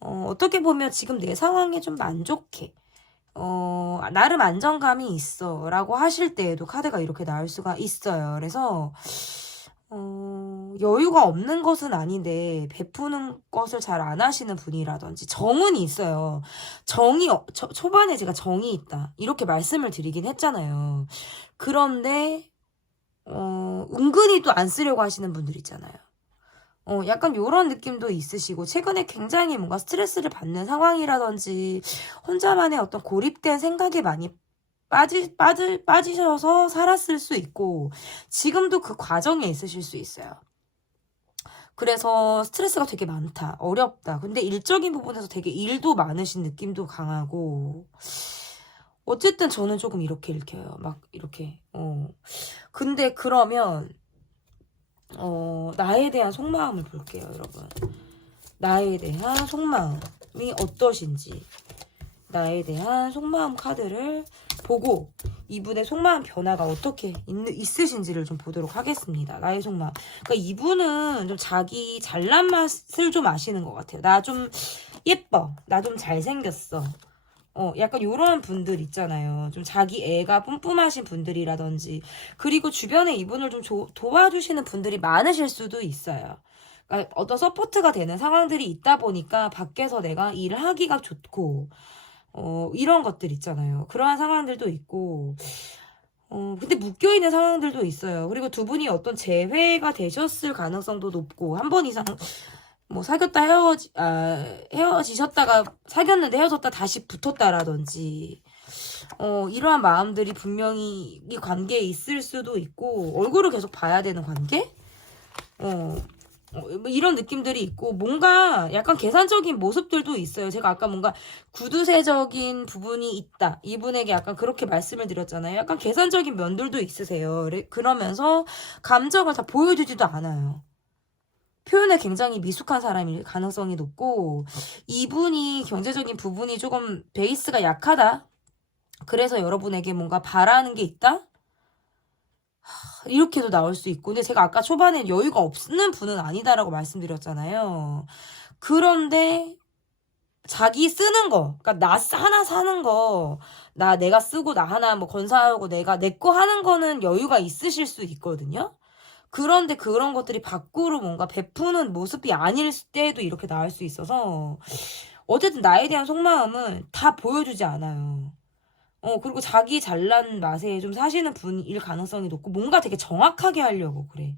어떻게 보면 지금 내 상황에 좀 만족해. 나름 안정감이 있어 라고 하실 때에도 카드가 이렇게 나올 수가 있어요. 그래서 여유가 없는 것은 아닌데 베푸는 것을 잘 안 하시는 분이라든지 정은 있어요. 초반에 제가 정이 있다 이렇게 말씀을 드리긴 했잖아요. 그런데 은근히 또 안 쓰려고 하시는 분들 있잖아요. 약간 요런 느낌도 있으시고, 최근에 굉장히 뭔가 스트레스를 받는 상황이라든지, 혼자만의 어떤 고립된 생각에 많이 빠지셔서 살았을 수 있고, 지금도 그 과정에 있으실 수 있어요. 그래서 스트레스가 되게 많다, 어렵다. 근데 일적인 부분에서 되게 일도 많으신 느낌도 강하고, 어쨌든 저는 조금 이렇게 읽혀요. 막, 이렇게. 근데 그러면, 나에 대한 속마음을 볼게요, 여러분. 나에 대한 속마음이 어떠신지. 나에 대한 속마음 카드를 보고 이분의 속마음 변화가 어떻게 있으신지를 좀 보도록 하겠습니다. 나의 속마음. 그러니까 이분은 좀 자기 잘난 맛을 좀 아시는 것 같아요. 나 좀 예뻐. 나 좀 잘생겼어. 약간 요런 분들 있잖아요. 좀 자기 애가 뿜뿜하신 분들이라든지, 그리고 주변에 이분을 좀 도와주시는 분들이 많으실 수도 있어요. 그러니까 어떤 서포트가 되는 상황들이 있다 보니까 밖에서 내가 일을 하기가 좋고, 이런 것들 있잖아요. 그러한 상황들도 있고, 근데 묶여있는 상황들도 있어요. 그리고 두 분이 어떤 재회가 되셨을 가능성도 높고, 한 번 이상 뭐 사귀었다 헤어지셨다가 사귀었는데 헤어졌다 다시 붙었다라든지, 이러한 마음들이 분명히 이 관계에 있을 수도 있고, 얼굴을 계속 봐야 되는 관계? 뭐 이런 느낌들이 있고, 뭔가 약간 계산적인 모습들도 있어요. 제가 아까 뭔가 구두쇠적인 부분이 있다, 이분에게 약간 그렇게 말씀을 드렸잖아요. 약간 계산적인 면들도 있으세요. 그러면서 감정을 다 보여주지도 않아요. 표현에 굉장히 미숙한 사람일 가능성이 높고, 이분이 경제적인 부분이 조금 베이스가 약하다, 그래서 여러분에게 뭔가 바라는 게 있다? 이렇게도 나올 수 있고, 근데 제가 아까 초반에 여유가 없는 분은 아니다라고 말씀드렸잖아요. 그런데 자기 쓰는 거, 그러니까 나 하나 사는 거, 내가 쓰고 나 하나 뭐 건사하고 내가 내 거 하는 거는 여유가 있으실 수 있거든요. 그런데 그런 것들이 밖으로 뭔가 베푸는 모습이 아닐 때에도 이렇게 나올 수 있어서, 어쨌든 나에 대한 속마음은 다 보여주지 않아요. 그리고 자기 잘난 맛에 좀 사시는 분일 가능성이 높고, 뭔가 되게 정확하게 하려고 그래.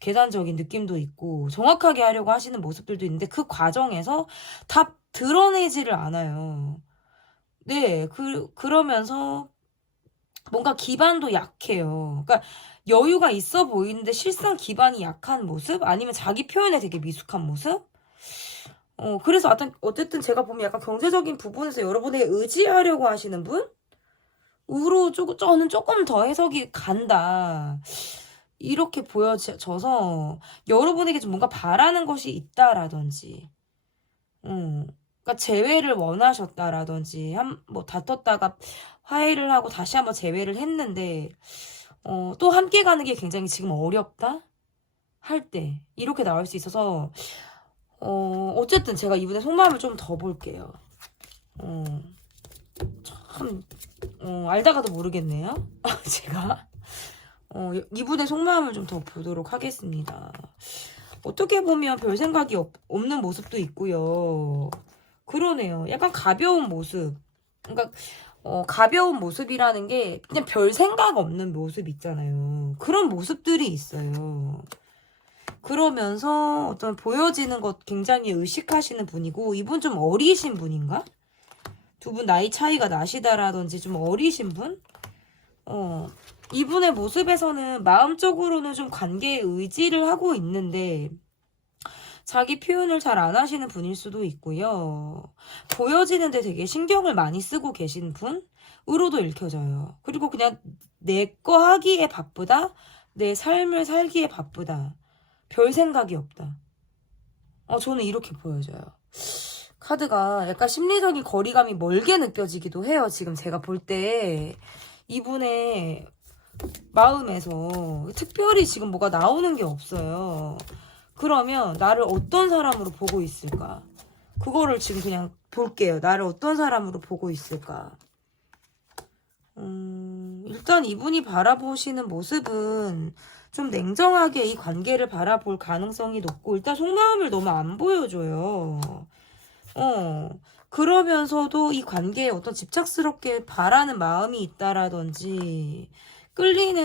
계산적인 느낌도 있고, 정확하게 하려고 하시는 모습들도 있는데, 그 과정에서 다 드러내지를 않아요. 네, 그러면서 뭔가 기반도 약해요. 그러니까 여유가 있어 보이는데 실상 기반이 약한 모습? 아니면 자기 표현에 되게 미숙한 모습? 그래서 어쨌든 제가 보면 약간 경제적인 부분에서 여러분에게 의지하려고 하시는 분? 으로 저는 조금 더 해석이 간다, 이렇게 보여져서 여러분에게 좀 뭔가 바라는 것이 있다라든지, 그러니까 재회를 원하셨다라든지, 뭐 다퉜다가 화해를 하고 다시 한번 재회를 했는데, 또 함께 가는 게 굉장히 지금 어렵다 할 때 이렇게 나올 수 있어서, 어쨌든 제가 이분의 속마음을 좀 더 볼게요. 참, 알다가도 모르겠네요. 제가 이분의 속마음을 좀 더 보도록 하겠습니다. 어떻게 보면 별 생각이 없는 모습도 있고요. 그러네요. 약간 가벼운 모습. 그러니까 가벼운 모습이라는 게 그냥 별 생각 없는 모습 있잖아요. 그런 모습들이 있어요. 그러면서 어떤 보여지는 것 굉장히 의식하시는 분이고, 이분 좀 어리신 분인가? 두 분 나이 차이가 나시다라든지 좀 어리신 분? 이분의 모습에서는 마음적으로는 좀 관계에 의지를 하고 있는데 자기 표현을 잘 안 하시는 분일 수도 있고요. 보여지는데 되게 신경을 많이 쓰고 계신 분으로도 읽혀져요. 그리고 그냥 내 거 하기에 바쁘다. 내 삶을 살기에 바쁘다. 별 생각이 없다. 저는 이렇게 보여져요. 카드가 약간 심리적인 거리감이 멀게 느껴지기도 해요. 지금 제가 볼 때 이분의 마음에서 특별히 지금 뭐가 나오는 게 없어요. 그러면 나를 어떤 사람으로 보고 있을까? 그거를 지금 그냥 볼게요. 나를 어떤 사람으로 보고 있을까? 일단 이분이 바라보시는 모습은 좀 냉정하게 이 관계를 바라볼 가능성이 높고, 일단 속마음을 너무 안 보여줘요. 그러면서도 이 관계에 어떤 집착스럽게 바라는 마음이 있다라든지,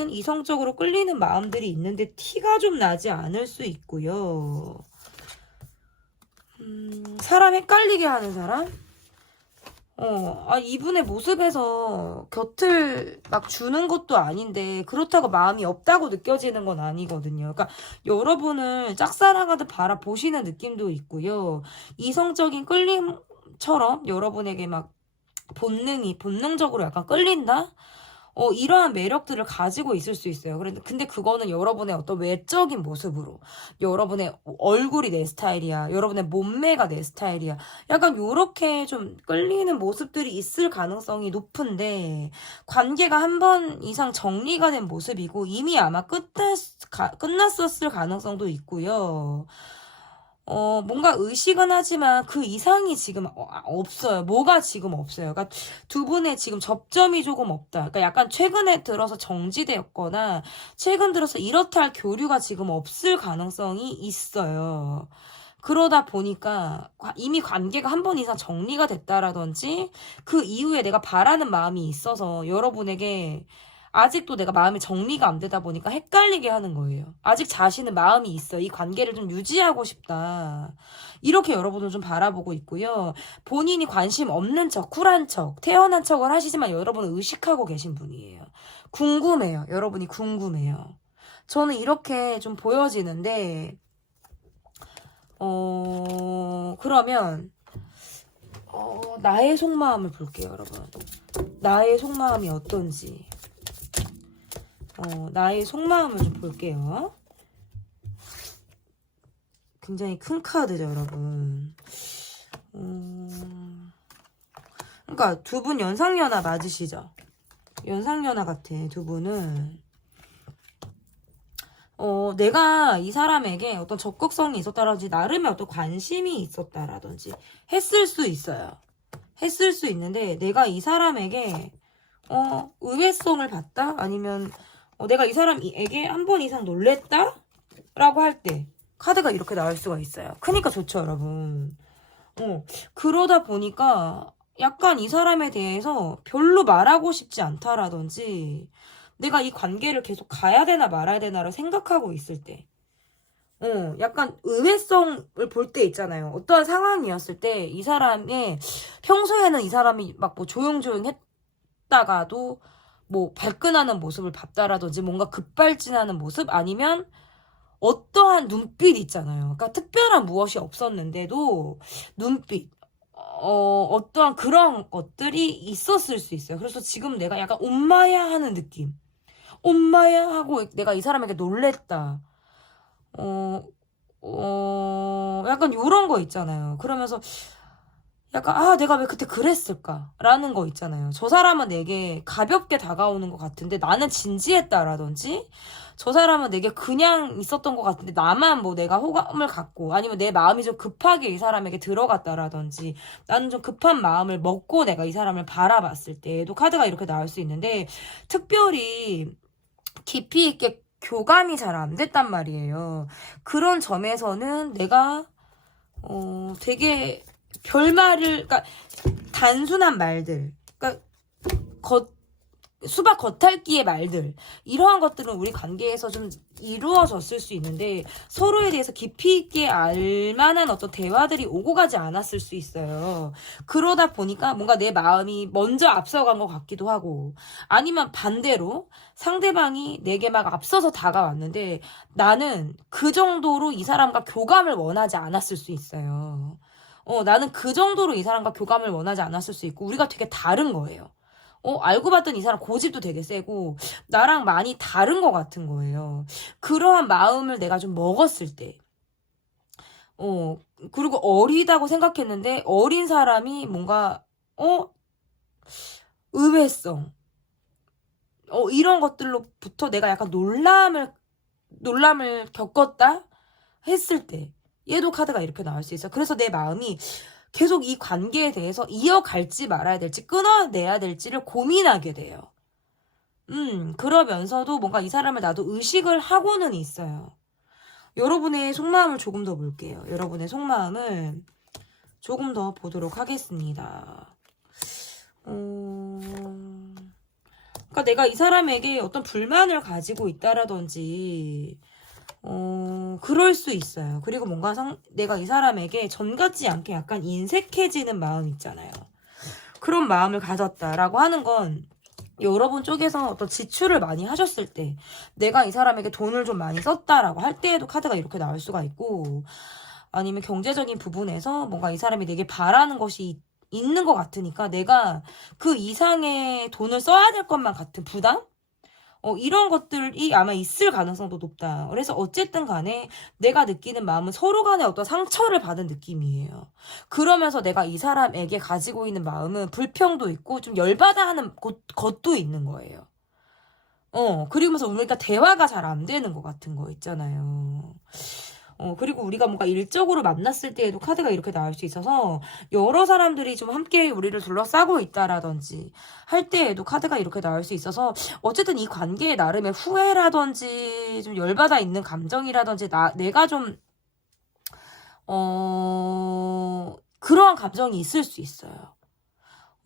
이성적으로 끌리는 마음들이 있는데 티가 좀 나지 않을 수 있고요. 사람 헷갈리게 하는 사람? 이분의 모습에서 곁을 막 주는 것도 아닌데, 그렇다고 마음이 없다고 느껴지는 건 아니거든요. 그러니까 여러분을 짝사랑하듯 바라보시는 느낌도 있고요. 이성적인 끌림처럼 여러분에게 막 본능적으로 약간 끌린다? 이러한 매력들을 가지고 있을 수 있어요. 근데 그거는 여러분의 어떤 외적인 모습으로, 여러분의 얼굴이 내 스타일이야, 여러분의 몸매가 내 스타일이야, 약간 요렇게 좀 끌리는 모습들이 있을 가능성이 높은데, 관계가 한 번 이상 정리가 된 모습이고 이미 아마 끝났었을 가능성도 있고요. 뭔가 의식은 하지만 그 이상이 지금 없어요. 뭐가 지금 없어요. 그러니까 두 분의 지금 접점이 조금 없다. 그러니까 약간 최근에 들어서 정지되었거나 최근 들어서 이렇다 할 교류가 지금 없을 가능성이 있어요. 그러다 보니까 이미 관계가 한 번 이상 정리가 됐다라든지 그 이후에 내가 바라는 마음이 있어서 여러분에게 아직도 내가 마음이 정리가 안 되다 보니까 헷갈리게 하는 거예요. 아직 자신은 마음이 있어. 이 관계를 좀 유지하고 싶다. 이렇게 여러분은 좀 바라보고 있고요. 본인이 관심 없는 척, 쿨한 척, 태연한 척을 하시지만 여러분은 의식하고 계신 분이에요. 궁금해요. 여러분이 궁금해요. 저는 이렇게 좀 보여지는데, 그러면, 나의 속마음을 볼게요, 여러분. 나의 속마음이 어떤지. 나의 속마음을 좀 볼게요. 굉장히 큰 카드죠, 여러분. 그러니까 두 분 연상연하 맞으시죠? 연상연하 같아, 두 분은. 내가 이 사람에게 어떤 적극성이 있었다라든지 나름의 어떤 관심이 있었다라든지 했을 수 있어요. 했을 수 있는데 내가 이 사람에게 의외성을 봤다? 아니면 내가 이 사람에게 한 번 이상 놀랬다? 라고 할 때 카드가 이렇게 나올 수가 있어요. 그러니까 좋죠, 여러분. 그러다 보니까 약간 이 사람에 대해서 별로 말하고 싶지 않다라든지 내가 이 관계를 계속 가야 되나 말아야 되나를 생각하고 있을 때 약간 의외성을 볼 때 있잖아요. 어떠한 상황이었을 때 이 사람의 평소에는 이 사람이 막 뭐 조용조용 했다가도 뭐 발끈하는 모습을 봤다라든지 뭔가 급발진하는 모습 아니면 어떠한 눈빛 있잖아요. 그러니까 특별한 무엇이 없었는데도 눈빛 어떠한 그런 것들이 있었을 수 있어요. 그래서 지금 내가 약간 엄마야 하는 느낌. 엄마야 하고 내가 이 사람에게 놀랬다. 약간 요런 거 있잖아요. 그러면서 약간 내가 왜 그때 그랬을까? 라는 거 있잖아요. 저 사람은 내게 가볍게 다가오는 것 같은데 나는 진지했다라든지 저 사람은 내게 그냥 있었던 것 같은데 나만 뭐 내가 호감을 갖고 아니면 내 마음이 좀 급하게 이 사람에게 들어갔다라든지 나는 좀 급한 마음을 먹고 내가 이 사람을 바라봤을 때도 카드가 이렇게 나올 수 있는데 특별히 깊이 있게 교감이 잘 안 됐단 말이에요. 그런 점에서는 내가 되게 별말을, 그러니까 단순한 말들, 그러니까 수박 겉핥기의 말들, 이러한 것들은 우리 관계에서 좀 이루어졌을 수 있는데 서로에 대해서 깊이 있게 알만한 어떤 대화들이 오고 가지 않았을 수 있어요. 그러다 보니까 뭔가 내 마음이 먼저 앞서간 것 같기도 하고, 아니면 반대로 상대방이 내게 막 앞서서 다가왔는데 나는 그 정도로 이 사람과 교감을 원하지 않았을 수 있어요. 나는 그 정도로 이 사람과 교감을 원하지 않았을 수 있고, 우리가 되게 다른 거예요. 알고 봤더니 이 사람 고집도 되게 세고 나랑 많이 다른 것 같은 거예요. 그러한 마음을 내가 좀 먹었을 때, 그리고 어리다고 생각했는데 어린 사람이 뭔가 의외성, 이런 것들로부터 내가 약간 놀람을 겪었다 했을 때 얘도 카드가 이렇게 나올 수 있어. 그래서 내 마음이 계속 이 관계에 대해서 이어갈지 말아야 될지 끊어내야 될지를 고민하게 돼요. 그러면서도 뭔가 이 사람을 나도 의식을 하고는 있어요. 여러분의 속마음을 조금 더 볼게요. 여러분의 속마음을 조금 더 보도록 하겠습니다. 그러니까 내가 이 사람에게 어떤 불만을 가지고 있다라든지 그럴 수 있어요. 그리고 뭔가 내가 이 사람에게 전 같지 않게 약간 인색해지는 마음 있잖아요. 그런 마음을 가졌다라고 하는 건 여러분 쪽에서 어떤 지출을 많이 하셨을 때, 내가 이 사람에게 돈을 좀 많이 썼다라고 할 때에도 카드가 이렇게 나올 수가 있고, 아니면 경제적인 부분에서 뭔가 이 사람이 내게 바라는 것이 있는 것 같으니까 내가 그 이상의 돈을 써야 될 것만 같은 부담? 이런 것들이 아마 있을 가능성도 높다. 그래서 어쨌든 간에 내가 느끼는 마음은 서로 간에 어떤 상처를 받은 느낌이에요. 그러면서 내가 이 사람에게 가지고 있는 마음은 불평도 있고 좀 열받아 하는 것도 있는 거예요. 그리고면서 우리가 대화가 잘 안 되는 것 같은 거 있잖아요. 그리고 우리가 뭔가 일적으로 만났을 때에도 카드가 이렇게 나올 수 있어서 여러 사람들이 좀 함께 우리를 둘러싸고 있다라든지 할 때에도 카드가 이렇게 나올 수 있어서 어쨌든 이 관계에 나름의 후회라든지 좀 열받아 있는 감정이라든지 내가 좀 그러한 감정이 있을 수 있어요.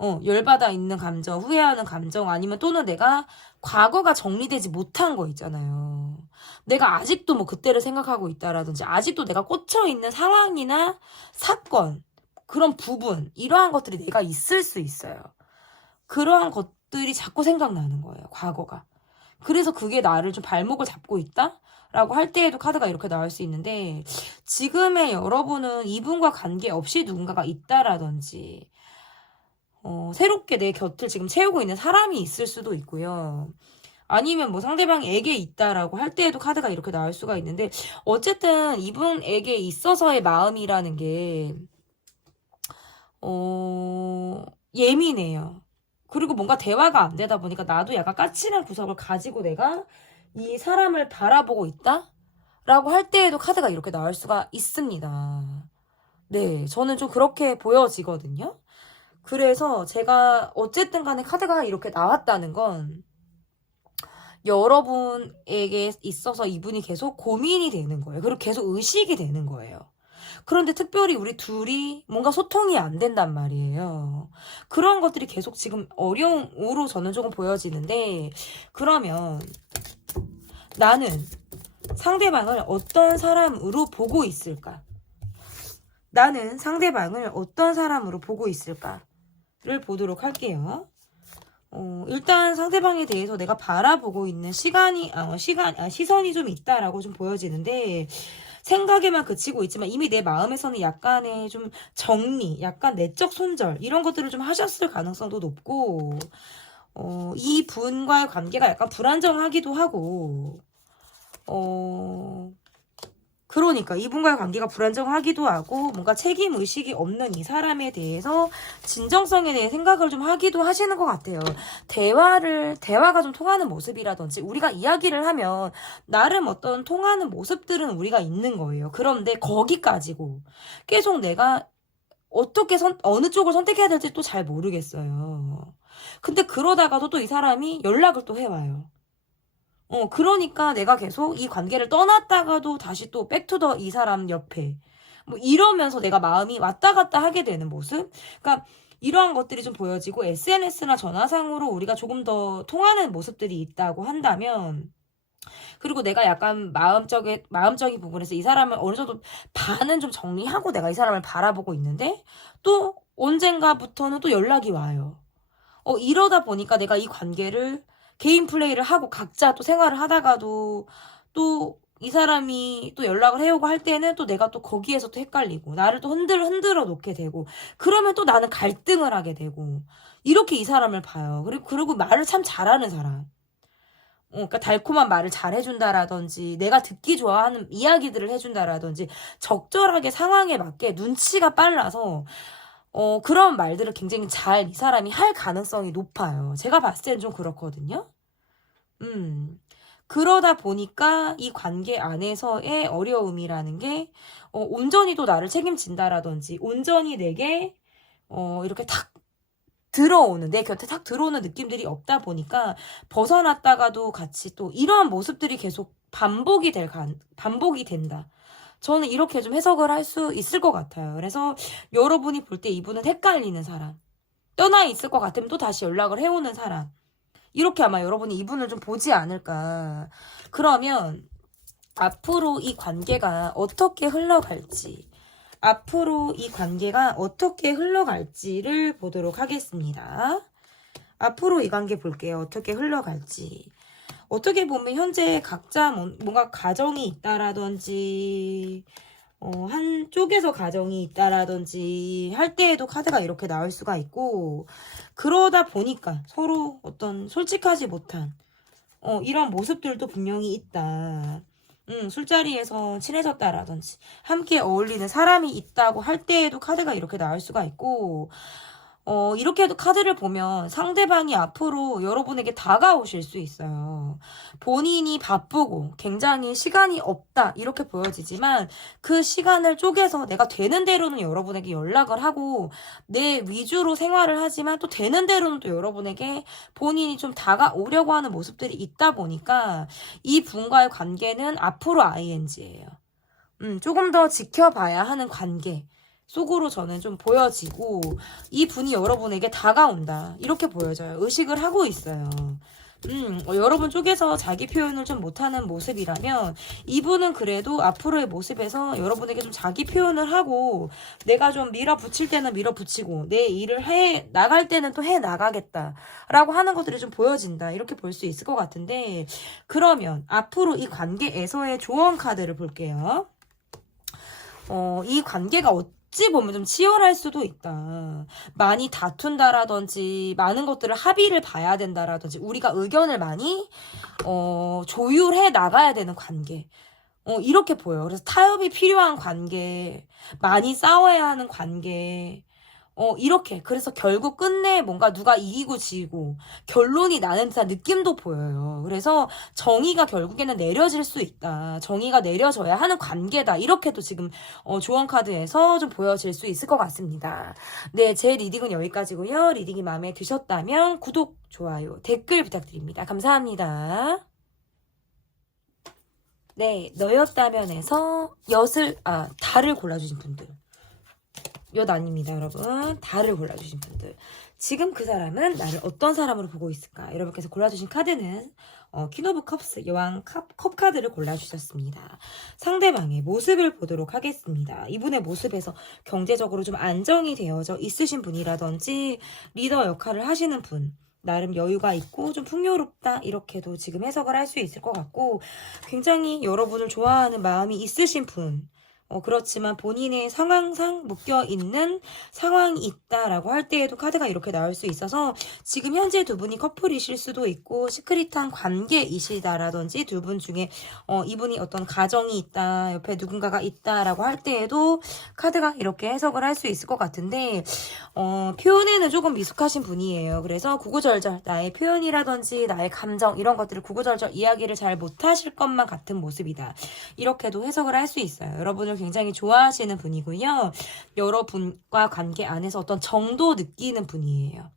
열받아 있는 감정, 후회하는 감정, 아니면 또는 내가 과거가 정리되지 못한 거 있잖아요. 내가 아직도 뭐 그때를 생각하고 있다라든지, 아직도 내가 꽂혀있는 상황이나 사건, 그런 부분, 이러한 것들이 내가 있을 수 있어요. 그러한 것들이 자꾸 생각나는 거예요, 과거가. 그래서 그게 나를 좀 발목을 잡고 있다? 라고 할 때에도 카드가 이렇게 나올 수 있는데, 지금의 여러분은 이분과 관계없이 누군가가 있다라든지, 새롭게 내 곁을 지금 채우고 있는 사람이 있을 수도 있고요. 아니면 뭐 상대방에게 있다라고 할 때에도 카드가 이렇게 나올 수가 있는데, 어쨌든 이분에게 있어서의 마음이라는 게 예민해요. 그리고 뭔가 대화가 안 되다 보니까 나도 약간 까칠한 구석을 가지고 내가 이 사람을 바라보고 있다? 라고 할 때에도 카드가 이렇게 나올 수가 있습니다. 네, 저는 좀 그렇게 보여지거든요. 그래서 제가 어쨌든 간에 카드가 이렇게 나왔다는 건 여러분에게 있어서 이분이 계속 고민이 되는 거예요. 그리고 계속 의식이 되는 거예요. 그런데 특별히 우리 둘이 뭔가 소통이 안 된단 말이에요. 그런 것들이 계속 지금 어려움으로 저는 조금 보여지는데, 그러면 나는 상대방을 어떤 사람으로 보고 있을까? 나는 상대방을 어떤 사람으로 보고 있을까를 보도록 할게요. 일단 상대방에 대해서 내가 바라보고 있는 시선이 좀 있다라고 좀 보여지는데, 생각에만 그치고 있지만 이미 내 마음에서는 약간의 좀 정리, 약간 내적 손절, 이런 것들을 좀 하셨을 가능성도 높고, 이 분과의 관계가 약간 불안정하기도 하고, 그러니까 이분과의 관계가 불안정하기도 하고, 뭔가 책임의식이 없는 이 사람에 대해서 진정성에 대해 생각을 좀 하기도 하시는 것 같아요. 대화가 좀 통하는 모습이라든지, 우리가 이야기를 하면 나름 어떤 통하는 모습들은 우리가 있는 거예요. 그런데 거기까지고 계속 내가 어느 쪽을 선택해야 될지 또 잘 모르겠어요. 근데 그러다가도 또 이 사람이 연락을 또 해와요. 그러니까 내가 계속 이 관계를 떠났다가도 다시 또 백투더 이 사람 옆에 뭐 이러면서 내가 마음이 왔다 갔다 하게 되는 모습? 그러니까 이러한 것들이 좀 보여지고 SNS나 전화상으로 우리가 조금 더 통하는 모습들이 있다고 한다면 그리고 내가 약간 마음적인 부분에서 이 사람을 어느 정도 반은 좀 정리하고 내가 이 사람을 바라보고 있는데 또 언젠가부터는 또 연락이 와요. 이러다 보니까 내가 이 관계를 개인 플레이를 하고 각자 또 생활을 하다가도 또 이 사람이 또 연락을 해오고 할 때는 또 내가 또 거기에서 또 헷갈리고 나를 또 흔들어 놓게 되고 그러면 또 나는 갈등을 하게 되고 이렇게 이 사람을 봐요. 그리고 말을 참 잘하는 사람. 그러니까 달콤한 말을 잘 해준다라든지 내가 듣기 좋아하는 이야기들을 해준다라든지 적절하게 상황에 맞게 눈치가 빨라서 그런 말들을 굉장히 잘 이 사람이 할 가능성이 높아요. 제가 봤을 때는 좀 그렇거든요. 그러다 보니까 이 관계 안에서의 어려움이라는 게 온전히 또 나를 책임진다라든지 온전히 내게 이렇게 탁 들어오는 내 곁에 탁 들어오는 느낌들이 없다 보니까 벗어났다가도 같이 또 이러한 모습들이 계속 반복이 된다. 저는 이렇게 좀 해석을 할 수 있을 것 같아요. 그래서 여러분이 볼 때 이분은 헷갈리는 사람, 떠나 있을 것 같으면 또 다시 연락을 해오는 사람, 이렇게 아마 여러분이 이분을 좀 보지 않을까. 그러면 앞으로 이 관계가 어떻게 흘러갈지 를 보도록 하겠습니다. 앞으로 이 관계 볼게요. 어떻게 흘러갈지. 어떻게 보면 현재 각자 뭔가 가정이 있다라든지 한쪽에서 가정이 있다라든지 할 때에도 카드가 이렇게 나올 수가 있고 그러다 보니까 서로 어떤 솔직하지 못한 이런 모습들도 분명히 있다. 술자리에서 친해졌다라든지 함께 어울리는 사람이 있다고 할 때에도 카드가 이렇게 나올 수가 있고 이렇게 해도 카드를 보면 상대방이 앞으로 여러분에게 다가오실 수 있어요. 본인이 바쁘고 굉장히 시간이 없다 이렇게 보여지지만 그 시간을 쪼개서 내가 되는 대로는 여러분에게 연락을 하고 내 위주로 생활을 하지만 또 되는 대로는 또 여러분에게 본인이 좀 다가오려고 하는 모습들이 있다 보니까 이 분과의 관계는 앞으로 ING예요. 조금 더 지켜봐야 하는 관계. 속으로 저는 좀 보여지고 이 분이 여러분에게 다가온다 이렇게 보여져요. 의식을 하고 있어요. 여러분 쪽에서 자기 표현을 좀 못하는 모습이라면 이분은 그래도 앞으로의 모습에서 여러분에게 좀 자기 표현을 하고 내가 좀 밀어붙일 때는 밀어붙이고 내 일을 해 나갈 때는 또 해 나가겠다라고 하는 것들이 좀 보여진다 이렇게 볼 수 있을 것 같은데 그러면 앞으로 이 관계에서의 조언 카드를 볼게요. 이 관계가 어찌 보면 좀 치열할 수도 있다. 많이 다툰다라든지 많은 것들을 합의를 봐야 된다라든지 우리가 의견을 많이 조율해 나가야 되는 관계. 이렇게 보여요. 그래서 타협이 필요한 관계, 많이 싸워야 하는 관계. 이렇게. 그래서 결국 끝내 뭔가 누가 이기고 지고 결론이 나는 듯한 느낌도 보여요. 그래서 정의가 결국에는 내려질 수 있다. 정의가 내려져야 하는 관계다. 이렇게도 지금 조언 카드에서 좀 보여질 수 있을 것 같습니다. 네, 제 리딩은 여기까지고요. 리딩이 마음에 드셨다면 구독, 좋아요, 댓글 부탁드립니다. 감사합니다. 네, 너였다면에서 달을 골라주신 분들. 엿 아닙니다, 여러분. 달을 골라주신 분들. 지금 그 사람은 나를 어떤 사람으로 보고 있을까? 여러분께서 골라주신 카드는 퀸 오브 컵스, 여왕 컵 카드를 골라주셨습니다. 상대방의 모습을 보도록 하겠습니다. 이분의 모습에서 경제적으로 좀 안정이 되어져 있으신 분이라든지 리더 역할을 하시는 분. 나름 여유가 있고 좀 풍요롭다 이렇게도 지금 해석을 할 수 있을 것 같고 굉장히 여러분을 좋아하는 마음이 있으신 분. 그렇지만 본인의 상황상 묶여있는 상황이 있다라고 할 때에도 카드가 이렇게 나올 수 있어서 지금 현재 두 분이 커플이실 수도 있고 시크릿한 관계이시다라든지 두 분 중에 이분이 어떤 가정이 있다, 옆에 누군가가 있다라고 할 때에도 카드가 이렇게 해석을 할 수 있을 것 같은데 표현에는 조금 미숙하신 분이에요. 그래서 구구절절 나의 표현이라든지 나의 감정 이런 것들을 구구절절 이야기를 잘 못하실 것만 같은 모습이다. 이렇게도 해석을 할 수 있어요. 여러분을 굉장히 좋아하시는 분이고요. 여러분과 관계 안에서 어떤 정도 느끼는 분이에요.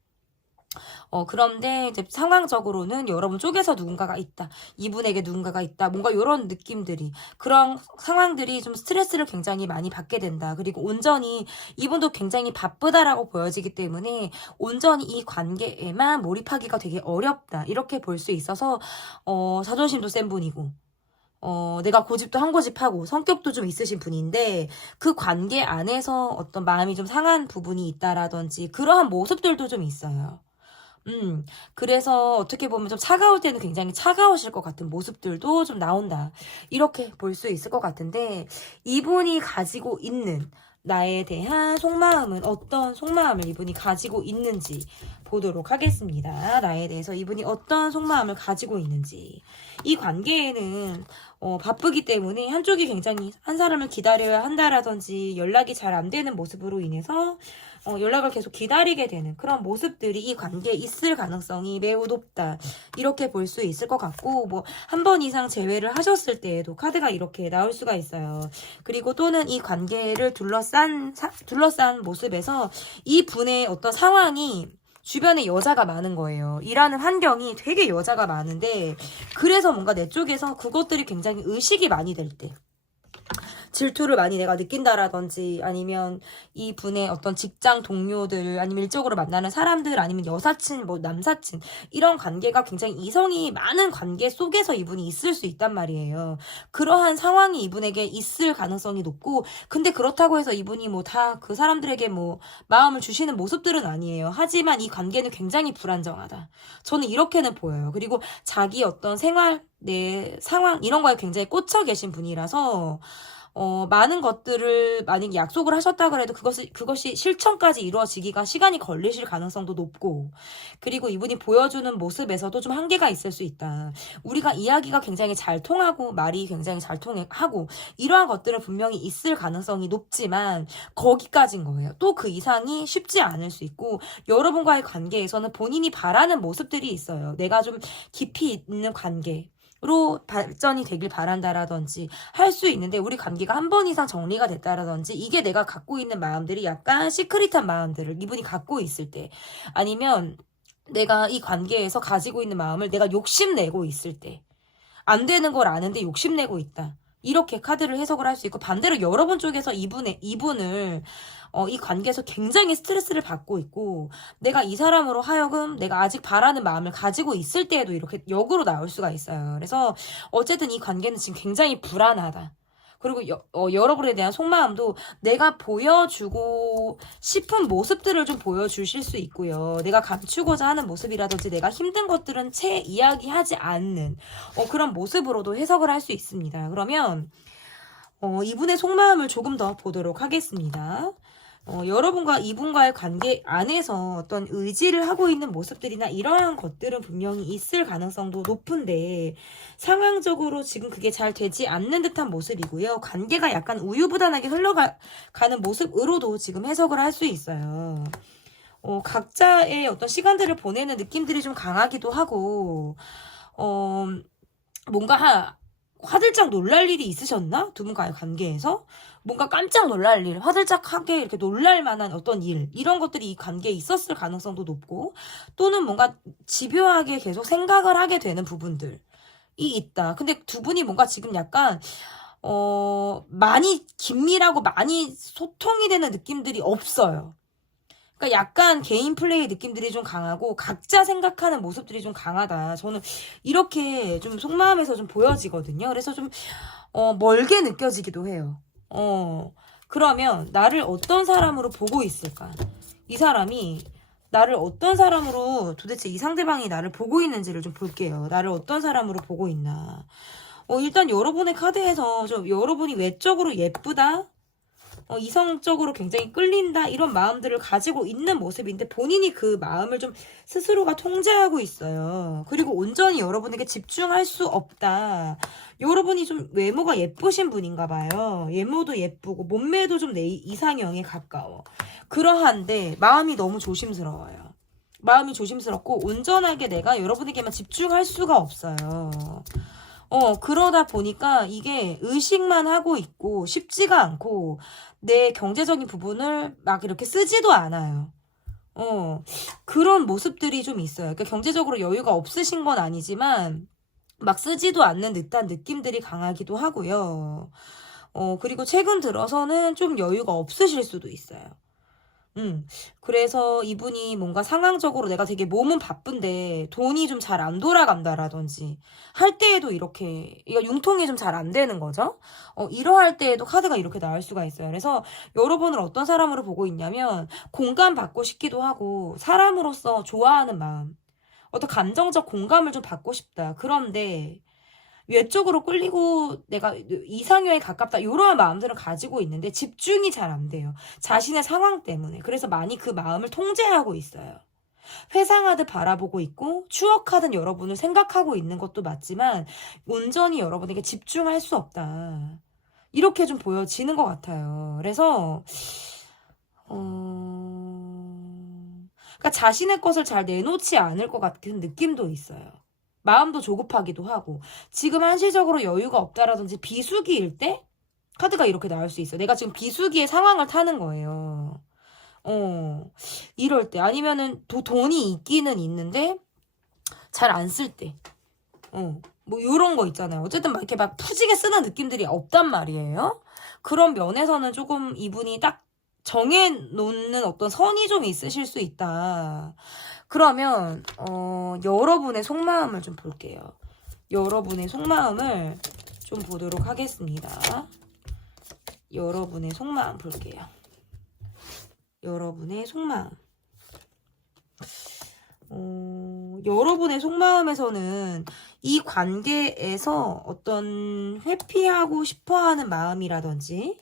그런데 이제 상황적으로는 여러분 쪽에서 누군가가 있다. 이분에게 누군가가 있다. 뭔가 이런 느낌들이, 그런 상황들이 좀 스트레스를 굉장히 많이 받게 된다. 그리고 온전히 이분도 굉장히 바쁘다라고 보여지기 때문에 온전히 이 관계에만 몰입하기가 되게 어렵다. 이렇게 볼 수 있어서 자존심도 센 분이고 내가 고집도 한 고집하고 성격도 좀 있으신 분인데 그 관계 안에서 어떤 마음이 좀 상한 부분이 있다라든지 그러한 모습들도 좀 있어요. 그래서 어떻게 보면 좀 차가울 때는 굉장히 차가우실 것 같은 모습들도 좀 나온다. 이렇게 볼 수 있을 것 같은데, 이분이 가지고 있는 나에 대한 속마음은 어떤 속마음을 이분이 가지고 있는지 보도록 하겠습니다. 나에 대해서 이분이 어떤 속마음을 가지고 있는지. 이 관계에는 바쁘기 때문에 한쪽이 굉장히 한 사람을 기다려야 한다라든지 연락이 잘 안 되는 모습으로 인해서 연락을 계속 기다리게 되는 그런 모습들이 이 관계에 있을 가능성이 매우 높다. 이렇게 볼 수 있을 것 같고, 뭐 한 번 이상 재회를 하셨을 때에도 카드가 이렇게 나올 수가 있어요. 그리고 또는 이 관계를 둘러싼 모습에서 이 분의 어떤 상황이 주변에 여자가 많은 거예요. 일하는 환경이 되게 여자가 많은데, 그래서 뭔가 내 쪽에서 그것들이 굉장히 의식이 많이 될 때, 질투를 많이 내가 느낀다라든지, 아니면 이 분의 어떤 직장 동료들, 아니면 일적으로 만나는 사람들, 아니면 여사친, 뭐 남사친, 이런 관계가 굉장히 이성이 많은 관계 속에서 이분이 있을 수 있단 말이에요. 그러한 상황이 이분에게 있을 가능성이 높고, 근데 그렇다고 해서 이분이 뭐 다 그 사람들에게 뭐 마음을 주시는 모습들은 아니에요. 하지만 이 관계는 굉장히 불안정하다. 저는 이렇게는 보여요. 그리고 자기 어떤 생활, 내 상황, 이런 거에 굉장히 꽂혀 계신 분이라서 많은 것들을 만약에 약속을 하셨다 그래도 그것이 실천까지 이루어지기가 시간이 걸리실 가능성도 높고, 그리고 이분이 보여주는 모습에서도 좀 한계가 있을 수 있다. 우리가 이야기가 굉장히 잘 통하고 말이 굉장히 잘 통하고 이러한 것들은 분명히 있을 가능성이 높지만 거기까지인 거예요. 또 그 이상이 쉽지 않을 수 있고, 여러분과의 관계에서는 본인이 바라는 모습들이 있어요. 내가 좀 깊이 있는 관계 로 발전이 되길 바란다라든지 할 수 있는데, 우리 관계가 한 번 이상 정리가 됐다라든지, 이게 내가 갖고 있는 마음들이 약간 시크릿한 마음들을 이분이 갖고 있을 때, 아니면 내가 이 관계에서 가지고 있는 마음을 내가 욕심내고 있을 때, 안 되는 걸 아는데 욕심내고 있다. 이렇게 카드를 해석을 할 수 있고, 반대로 여러분 쪽에서 이분을 이 관계에서 굉장히 스트레스를 받고 있고, 내가 이 사람으로 하여금 내가 아직 바라는 마음을 가지고 있을 때에도 이렇게 역으로 나올 수가 있어요. 그래서 어쨌든 이 관계는 지금 굉장히 불안하다. 그리고 여러분에 대한 속마음도 내가 보여주고 싶은 모습들을 좀 보여주실 수 있고요. 내가 감추고자 하는 모습이라든지 내가 힘든 것들은 채 이야기하지 않는 그런 모습으로도 해석을 할 수 있습니다. 그러면 이분의 속마음을 조금 더 보도록 하겠습니다. 여러분과 이분과의 관계 안에서 어떤 의지를 하고 있는 모습들이나 이러한 것들은 분명히 있을 가능성도 높은데, 상황적으로 지금 그게 잘 되지 않는 듯한 모습이고요. 관계가 약간 우유부단하게 흘러가는 모습으로도 지금 해석을 할 수 있어요. 각자의 어떤 시간들을 보내는 느낌들이 좀 강하기도 하고, 뭔가 화들짝 놀랄 일이 있으셨나? 두 분과의 관계에서? 뭔가 깜짝 놀랄 일, 화들짝하게 이렇게 놀랄 만한 어떤 일, 이런 것들이 이 관계에 있었을 가능성도 높고, 또는 뭔가 집요하게 계속 생각을 하게 되는 부분들이 있다. 근데 두 분이 뭔가 지금 약간 많이 긴밀하고 많이 소통이 되는 느낌들이 없어요. 그러니까 약간 개인 플레이 느낌들이 좀 강하고 각자 생각하는 모습들이 좀 강하다. 저는 이렇게 좀 속마음에서 좀 보여지거든요. 그래서 좀 멀게 느껴지기도 해요. 그러면 나를 어떤 사람으로 보고 있을까? 이 사람이 나를 어떤 사람으로, 도대체 이 상대방이 나를 보고 있는지를 좀 볼게요. 나를 어떤 사람으로 보고 있나. 일단 여러분의 카드에서 좀 여러분이 외적으로 예쁘다, 이성적으로 굉장히 끌린다, 이런 마음들을 가지고 있는 모습인데, 본인이 그 마음을 좀 스스로가 통제하고 있어요. 그리고 온전히 여러분에게 집중할 수 없다. 여러분이 좀 외모가 예쁘신 분인가 봐요. 외모도 예쁘고 몸매도 좀 내 이상형에 가까워. 그러한데 마음이 너무 조심스러워요. 마음이 조심스럽고 온전하게 내가 여러분에게만 집중할 수가 없어요. 그러다 보니까 이게 의식만 하고 있고 쉽지가 않고, 내 경제적인 부분을 막 이렇게 쓰지도 않아요. 그런 모습들이 좀 있어요. 그러니까 경제적으로 여유가 없으신 건 아니지만 막 쓰지도 않는 듯한 느낌들이 강하기도 하고요. 그리고 최근 들어서는 좀 여유가 없으실 수도 있어요. 그래서 이분이 뭔가 상황적으로 내가 되게 몸은 바쁜데 돈이 좀 잘 안 돌아간다라든지 할 때에도 이렇게 이거 융통이 좀 잘 안 되는 거죠. 이러할 때에도 카드가 이렇게 나올 수가 있어요. 그래서 여러분을 어떤 사람으로 보고 있냐면 공감받고 싶기도 하고 사람으로서 좋아하는 마음, 어떤 감정적 공감을 좀 받고 싶다. 그런데 외적으로 끌리고 내가 이상형에 가깝다 이러한 마음들을 가지고 있는데 집중이 잘 안 돼요. 자신의 상황 때문에. 그래서 많이 그 마음을 통제하고 있어요. 회상하듯 바라보고 있고 추억하듯 여러분을 생각하고 있는 것도 맞지만 온전히 여러분에게 집중할 수 없다. 이렇게 좀 보여지는 것 같아요. 그래서 그러니까 자신의 것을 잘 내놓지 않을 것 같은 느낌도 있어요. 마음도 조급하기도 하고 지금 한시적으로 여유가 없다라든지 비수기일 때 카드가 이렇게 나올 수 있어요. 내가 지금 비수기의 상황을 타는 거예요. 이럴 때 아니면은 돈이 있기는 있는데 잘 안 쓸 때. 뭐 요런 거 있잖아요. 어쨌든 막 이렇게 막 푸지게 쓰는 느낌들이 없단 말이에요. 그런 면에서는 조금 이분이 딱 정해놓는 어떤 선이 좀 있으실 수 있다. 그러면 여러분의 속마음을 좀 볼게요. 여러분의 속마음을 좀 보도록 하겠습니다. 여러분의 속마음 볼게요. 여러분의 속마음. 여러분의 속마음에서는 이 관계에서 어떤 회피하고 싶어하는 마음이라든지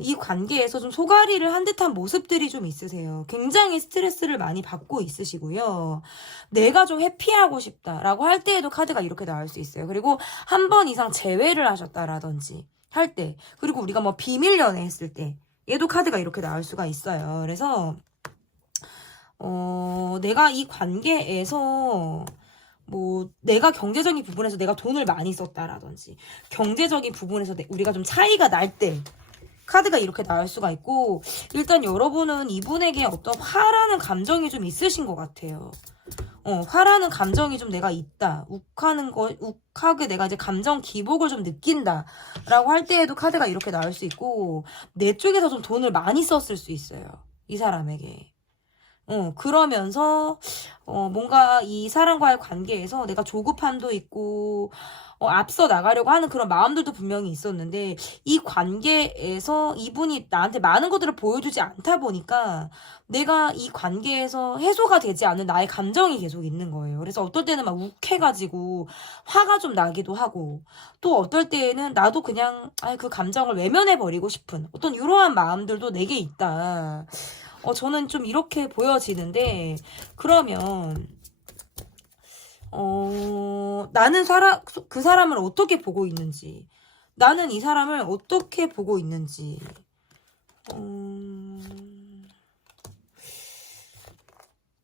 이 관계에서 좀 소가리를 한 듯한 모습들이 좀 있으세요. 굉장히 스트레스를 많이 받고 있으시고요. 내가 좀 회피하고 싶다라고 할 때에도 카드가 이렇게 나올 수 있어요. 그리고 한 번 이상 재회를 하셨다라든지 할 때, 그리고 우리가 뭐 비밀 연애 했을 때 얘도 카드가 이렇게 나올 수가 있어요. 그래서 내가 이 관계에서 뭐 내가 경제적인 부분에서 내가 돈을 많이 썼다라든지 경제적인 부분에서 우리가 좀 차이가 날 때 카드가 이렇게 나올 수가 있고 일단 여러분은 이분에게 어떤 화라는 감정이 좀 있으신 것 같아요. 화라는 감정이 좀 내가 있다. 욱하게 내가 이제 감정 기복을 좀 느낀다. 라고 할 때에도 카드가 이렇게 나올 수 있고 내 쪽에서 좀 돈을 많이 썼을 수 있어요. 이 사람에게. 그러면서, 뭔가 이 사람과의 관계에서 내가 조급함도 있고, 앞서 나가려고 하는 그런 마음들도 분명히 있었는데, 이 관계에서 이분이 나한테 많은 것들을 보여주지 않다 보니까, 내가 이 관계에서 해소가 되지 않은 나의 감정이 계속 있는 거예요. 그래서 어떨 때는 막 욱해가지고, 화가 좀 나기도 하고, 또 어떨 때에는 나도 그냥, 그 감정을 외면해버리고 싶은 어떤 이러한 마음들도 내게 있다. 저는 좀 이렇게 보여지는데, 그러면, 나는 그 사람을 어떻게 보고 있는지, 나는 이 사람을 어떻게 보고 있는지,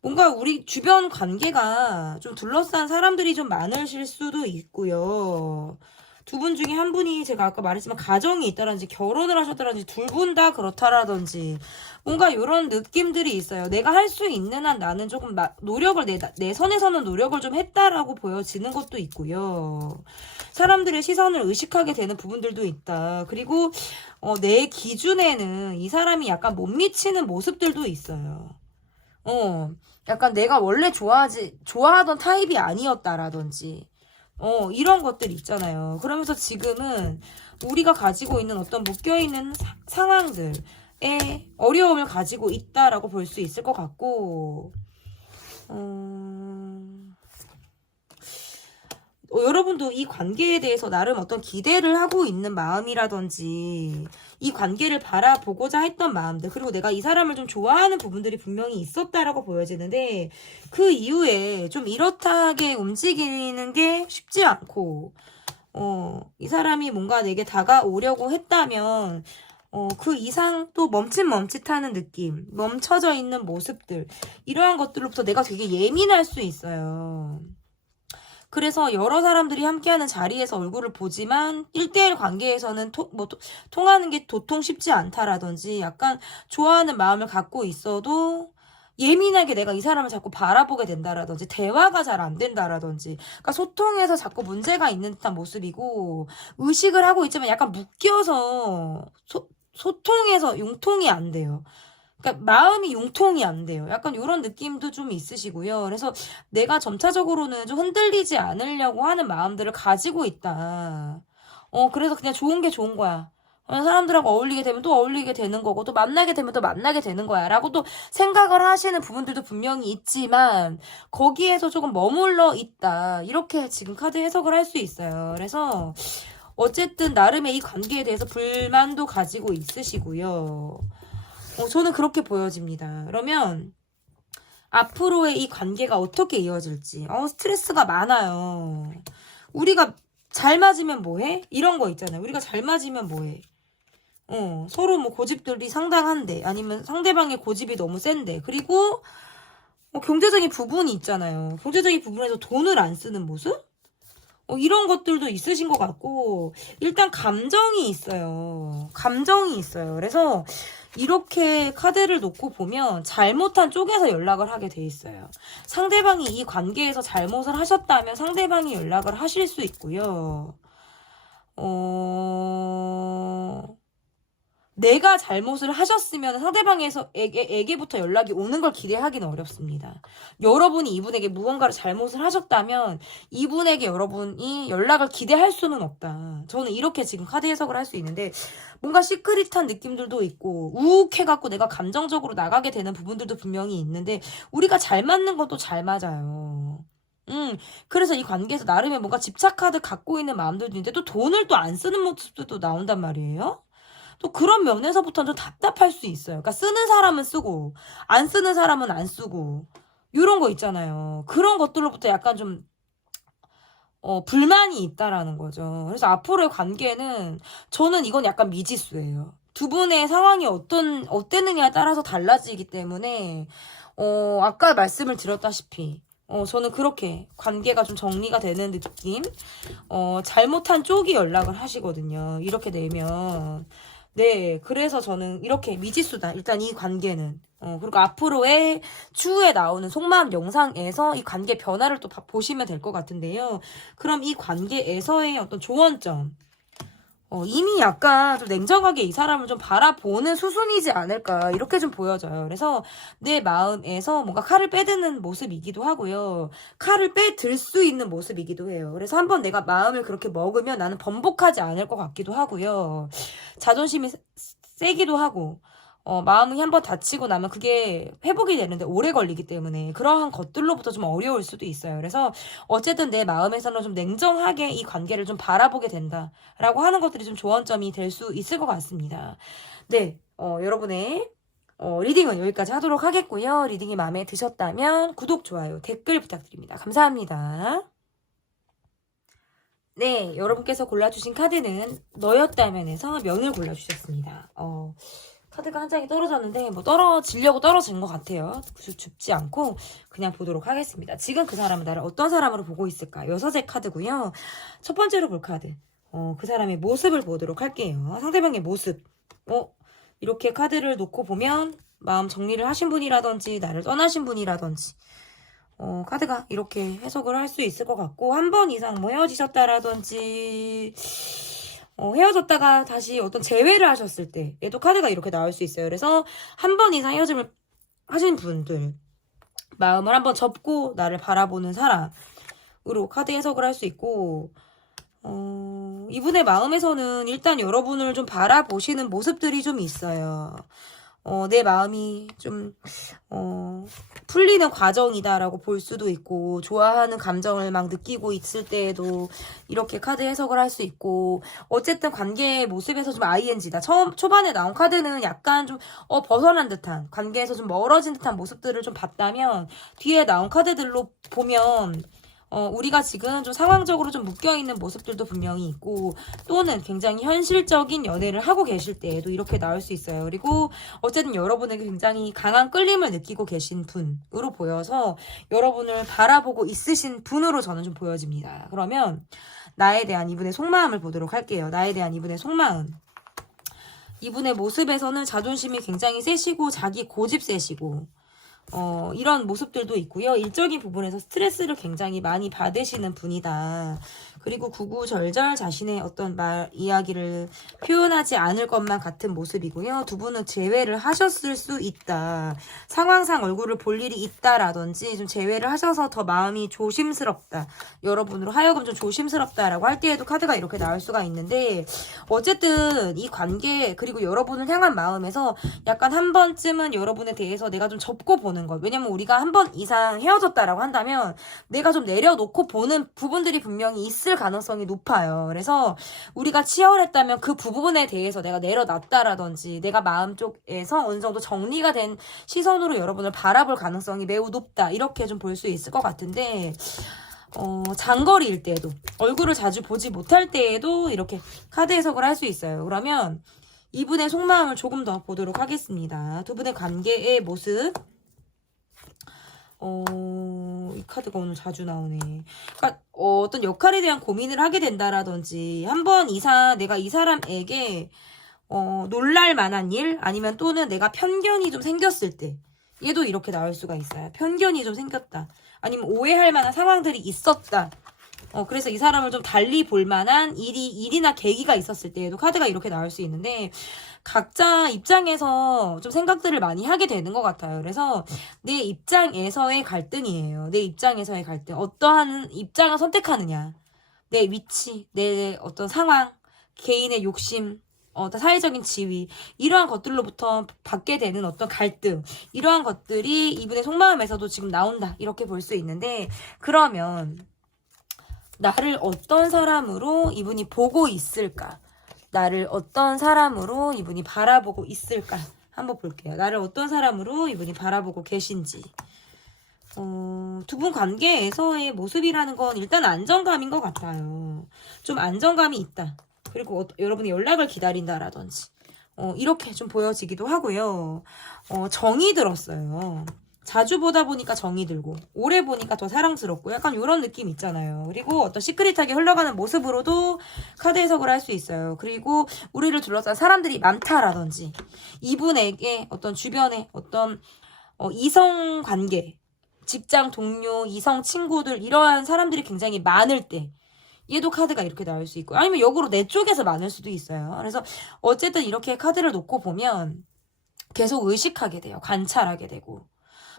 뭔가 우리 주변 관계가 좀 둘러싼 사람들이 좀 많으실 수도 있고요. 두 분 중에 한 분이 제가 아까 말했지만 가정이 있다든지 결혼을 하셨다든지 둘 분 다 그렇다라든지 뭔가 이런 느낌들이 있어요. 내가 할 수 있는 한 나는 조금 노력을 내 선에서는 노력을 좀 했다라고 보여지는 것도 있고요. 사람들의 시선을 의식하게 되는 부분들도 있다. 그리고 내 기준에는 이 사람이 약간 못 미치는 모습들도 있어요. 약간 내가 원래 좋아하던 타입이 아니었다라든지 이런 것들 있잖아요. 그러면서 지금은 우리가 가지고 있는 어떤 묶여있는 상황들에 어려움을 가지고 있다라고 볼 수 있을 것 같고, 여러분도 이 관계에 대해서 나름 어떤 기대를 하고 있는 마음이라든지 이 관계를 바라보고자 했던 마음들 그리고 내가 이 사람을 좀 좋아하는 부분들이 분명히 있었다라고 보여지는데 그 이후에 좀 이렇다하게 움직이는 게 쉽지 않고 이 사람이 뭔가 내게 다가오려고 했다면 그 이상 또 멈칫멈칫하는 느낌 멈춰져 있는 모습들 이러한 것들로부터 내가 되게 예민할 수 있어요. 그래서 여러 사람들이 함께하는 자리에서 얼굴을 보지만 1대1 관계에서는 통하는 게 도통 쉽지 않다라든지 약간 좋아하는 마음을 갖고 있어도 예민하게 내가 이 사람을 자꾸 바라보게 된다라든지 대화가 잘 안 된다라든지 그러니까 소통에서 자꾸 문제가 있는 듯한 모습이고 의식을 하고 있지만 약간 묶여서 소통에서 융통이 안 돼요. 그러니까 마음이 융통이 안 돼요. 약간 이런 느낌도 좀 있으시고요. 그래서 내가 점차적으로는 좀 흔들리지 않으려고 하는 마음들을 가지고 있다. 그래서 그냥 좋은 게 좋은 거야. 사람들하고 어울리게 되면 또 어울리게 되는 거고 또 만나게 되면 또 만나게 되는 거야 라고 또 생각을 하시는 부분들도 분명히 있지만 거기에서 조금 머물러 있다 이렇게 지금 카드 해석을 할 수 있어요. 그래서 어쨌든 나름의 이 관계에 대해서 불만도 가지고 있으시고요. 저는 그렇게 보여집니다. 그러면 앞으로의 이 관계가 어떻게 이어질지 스트레스가 많아요. 우리가 잘 맞으면 뭐해? 이런 거 있잖아요. 우리가 잘 맞으면 뭐해? 서로 뭐 고집들이 상당한데 아니면 상대방의 고집이 너무 센데 그리고 경제적인 부분이 있잖아요. 경제적인 부분에서 돈을 안 쓰는 모습? 이런 것들도 있으신 것 같고 일단 감정이 있어요. 감정이 있어요. 그래서 이렇게 카드를 놓고 보면 잘못한 쪽에서 연락을 하게 돼 있어요. 상대방이 이 관계에서 잘못을 하셨다면 상대방이 연락을 하실 수 있고요. 내가 잘못을 하셨으면 상대방에게부터 연락이 오는 걸 기대하기는 어렵습니다. 여러분이 이분에게 무언가를 잘못을 하셨다면 이분에게 여러분이 연락을 기대할 수는 없다. 저는 이렇게 지금 카드 해석을 할 수 있는데 뭔가 시크릿한 느낌들도 있고 우욱해갖고 내가 감정적으로 나가게 되는 부분들도 분명히 있는데 우리가 잘 맞는 것도 잘 맞아요. 그래서 이 관계에서 나름의 뭔가 집착카드 갖고 있는 마음들도 있는데 또 돈을 또 안 쓰는 모습도 또 나온단 말이에요. 또 그런 면에서부터는 좀 답답할 수 있어요. 그러니까 쓰는 사람은 쓰고 안 쓰는 사람은 안 쓰고 이런 거 있잖아요. 그런 것들로부터 약간 좀 불만이 있다라는 거죠. 그래서 앞으로의 관계는 저는 이건 약간 미지수예요. 두 분의 상황이 어땠느냐에 따라서 달라지기 때문에 아까 말씀을 드렸다시피 저는 그렇게 관계가 좀 정리가 되는 느낌? 잘못한 쪽이 연락을 하시거든요. 이렇게 되면. 네, 그래서 저는 이렇게 미지수다. 일단 이 관계는. 그리고 앞으로의 추후에 나오는 속마음 영상에서 이 관계 변화를 또 보시면 될 것 같은데요. 그럼 이 관계에서의 어떤 조언점. 이미 약간 좀 냉정하게 이 사람을 좀 바라보는 수순이지 않을까 이렇게 좀 보여져요. 그래서 내 마음에서 뭔가 칼을 빼드는 모습이기도 하고요. 칼을 빼들 수 있는 모습이기도 해요. 그래서 한번 내가 마음을 그렇게 먹으면 나는 번복하지 않을 것 같기도 하고요. 자존심이 세기도 하고 마음이 한번 다치고 나면 그게 회복이 되는데 오래 걸리기 때문에 그러한 것들로부터 좀 어려울 수도 있어요. 그래서 어쨌든 내 마음에서는 좀 냉정하게 이 관계를 좀 바라보게 된다라고 하는 것들이 좀 조언점이 될 수 있을 것 같습니다. 네, 여러분의 리딩은 여기까지 하도록 하겠고요. 리딩이 마음에 드셨다면 구독, 좋아요, 댓글 부탁드립니다. 감사합니다. 네, 여러분께서 골라주신 카드는 너였다면에서 면을 골라주셨습니다. 카드가 한 장이 떨어졌는데 뭐 떨어지려고 떨어진 것 같아요. 줍지 않고 그냥 보도록 하겠습니다. 지금 그 사람은 나를 어떤 사람으로 보고 있을까? 여섯의 카드고요. 첫 번째로 볼 카드. 그 사람의 모습을 보도록 할게요. 상대방의 모습. 이렇게 카드를 놓고 보면 마음 정리를 하신 분이라든지 나를 떠나신 분이라든지 카드가 이렇게 해석을 할 수 있을 것 같고 한 번 이상 뭐 헤어지셨다라든지 헤어졌다가 다시 어떤 재회를 하셨을 때 얘도 카드가 이렇게 나올 수 있어요. 그래서 한 번 이상 헤어짐을 하신 분들 마음을 한번 접고 나를 바라보는 사람으로 카드 해석을 할 수 있고 이분의 마음에서는 일단 여러분을 좀 바라보시는 모습들이 좀 있어요. 내 마음이 좀 풀리는 과정이다라고 볼 수도 있고 좋아하는 감정을 막 느끼고 있을 때에도 이렇게 카드 해석을 할 수 있고 어쨌든 관계의 모습에서 좀 ING다. 초반에 나온 카드는 약간 좀 벗어난 듯한 관계에서 좀 멀어진 듯한 모습들을 좀 봤다면 뒤에 나온 카드들로 보면 우리가 지금 좀 상황적으로 좀 묶여있는 모습들도 분명히 있고 또는 굉장히 현실적인 연애를 하고 계실 때에도 이렇게 나올 수 있어요. 그리고 어쨌든 여러분에게 굉장히 강한 끌림을 느끼고 계신 분으로 보여서 여러분을 바라보고 있으신 분으로 저는 좀 보여집니다. 그러면 나에 대한 이분의 속마음을 보도록 할게요. 나에 대한 이분의 속마음. 이분의 모습에서는 자존심이 굉장히 세시고 자기 고집 세시고 이런 모습들도 있고요. 일적인 부분에서 스트레스를 굉장히 많이 받으시는 분이다. 그리고 구구절절 자신의 어떤 이야기를 표현하지 않을 것만 같은 모습이고요. 두 분은 재회를 하셨을 수 있다. 상황상 얼굴을 볼 일이 있다라든지 좀 재회를 하셔서 더 마음이 조심스럽다. 여러분으로 하여금 좀 조심스럽다라고 할 때에도 카드가 이렇게 나올 수가 있는데 어쨌든 이 관계 그리고 여러분을 향한 마음에서 약간 한 번쯤은 여러분에 대해서 내가 좀 접고 보는 것. 왜냐면 우리가 한 번 이상 헤어졌다라고 한다면 내가 좀 내려놓고 보는 부분들이 분명히 있을 가능성이 높아요. 그래서 우리가 치열했다면 그 부분에 대해서 내가 내려놨다라든지 내가 마음 쪽에서 어느 정도 정리가 된 시선으로 여러분을 바라볼 가능성이 매우 높다. 이렇게 좀 볼 수 있을 것 같은데 장거리일 때에도 얼굴을 자주 보지 못할 때에도 이렇게 카드 해석을 할 수 있어요. 그러면 이분의 속마음을 조금 더 보도록 하겠습니다. 두 분의 관계의 모습. 이 카드가 오늘 자주 나오네. 그러니까 어떤 역할에 대한 고민을 하게 된다라든지 한 번 이상 내가 이 사람에게 놀랄 만한 일 아니면 또는 내가 편견이 좀 생겼을 때 얘도 이렇게 나올 수가 있어요. 편견이 좀 생겼다. 아니면 오해할 만한 상황들이 있었다. 그래서 이 사람을 좀 달리 볼 만한 일이나 계기가 있었을 때에도 카드가 이렇게 나올 수 있는데 각자 입장에서 좀 생각들을 많이 하게 되는 것 같아요. 그래서 내 입장에서의 갈등이에요. 내 입장에서의 갈등. 어떠한 입장을 선택하느냐. 내 위치, 내 어떤 상황, 개인의 욕심, 어떤 사회적인 지위 이러한 것들로부터 받게 되는 어떤 갈등 이러한 것들이 이분의 속마음에서도 지금 나온다. 이렇게 볼 수 있는데 그러면 나를 어떤 사람으로 이분이 보고 있을까? 나를 어떤 사람으로 이분이 바라보고 있을까? 한번 볼게요. 나를 어떤 사람으로 이분이 바라보고 계신지. 두 분 관계에서의 모습이라는 건 일단 안정감인 것 같아요. 좀 안정감이 있다. 그리고 여러분이 연락을 기다린다라든지. 이렇게 좀 보여지기도 하고요. 정이 들었어요. 자주 보다 보니까 정이 들고 오래 보니까 더 사랑스럽고 약간 이런 느낌 있잖아요. 그리고 어떤 시크릿하게 흘러가는 모습으로도 카드 해석을 할 수 있어요. 그리고 우리를 둘러싼 사람들이 많다라든지 이분에게 어떤 주변에 어떤 이성 관계, 직장 동료, 이성 친구들 이러한 사람들이 굉장히 많을 때 얘도 카드가 이렇게 나올 수 있고 아니면 역으로 내 쪽에서 많을 수도 있어요. 그래서 어쨌든 이렇게 카드를 놓고 보면 계속 의식하게 돼요. 관찰하게 되고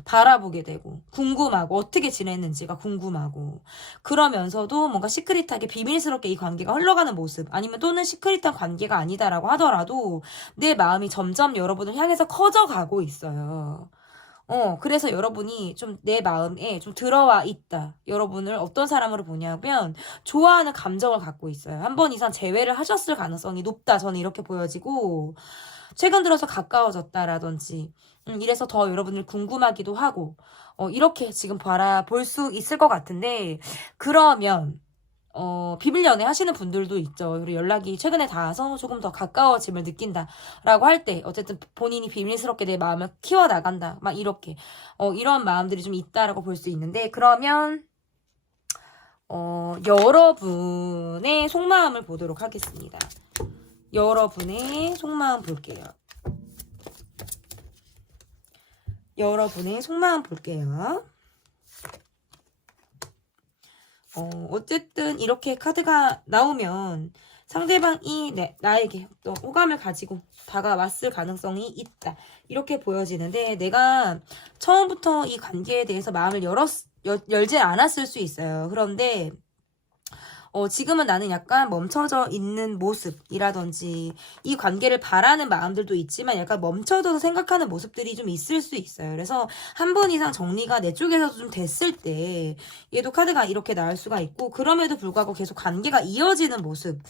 바라보게 되고 궁금하고 어떻게 지냈는지가 궁금하고 그러면서도 뭔가 시크릿하게 비밀스럽게 이 관계가 흘러가는 모습 아니면 또는 시크릿한 관계가 아니다라고 하더라도 내 마음이 점점 여러분을 향해서 커져가고 있어요. 그래서 여러분이 좀 내 마음에 좀 들어와 있다. 여러분을 어떤 사람으로 보냐면 좋아하는 감정을 갖고 있어요. 한 번 이상 재회를 하셨을 가능성이 높다. 저는 이렇게 보여지고 최근 들어서 가까워졌다라든지 이래서 더 여러분을 궁금하기도 하고 이렇게 지금 바라볼 수 있을 것 같은데 그러면 비밀 연애 하시는 분들도 있죠. 그리고 연락이 최근에 닿아서 조금 더 가까워짐을 느낀다라고 할 때 어쨌든 본인이 비밀스럽게 내 마음을 키워나간다. 막 이렇게 이런 마음들이 좀 있다라고 볼 수 있는데 그러면 여러분의 속마음을 보도록 하겠습니다. 여러분의 속마음 볼게요. 여러분의 속마음 볼게요. 어쨌든 이렇게 카드가 나오면 상대방이 나에게 또 호감을 가지고 다가왔을 가능성이 있다. 이렇게 보여지는데 내가 처음부터 이 관계에 대해서 마음을 열지 않았을 수 있어요. 그런데 지금은 나는 약간 멈춰져 있는 모습이라든지 이 관계를 바라는 마음들도 있지만 약간 멈춰져서 생각하는 모습들이 좀 있을 수 있어요. 그래서 한 번 이상 정리가 내 쪽에서도 좀 됐을 때 얘도 카드가 이렇게 나올 수가 있고 그럼에도 불구하고 계속 관계가 이어지는 모습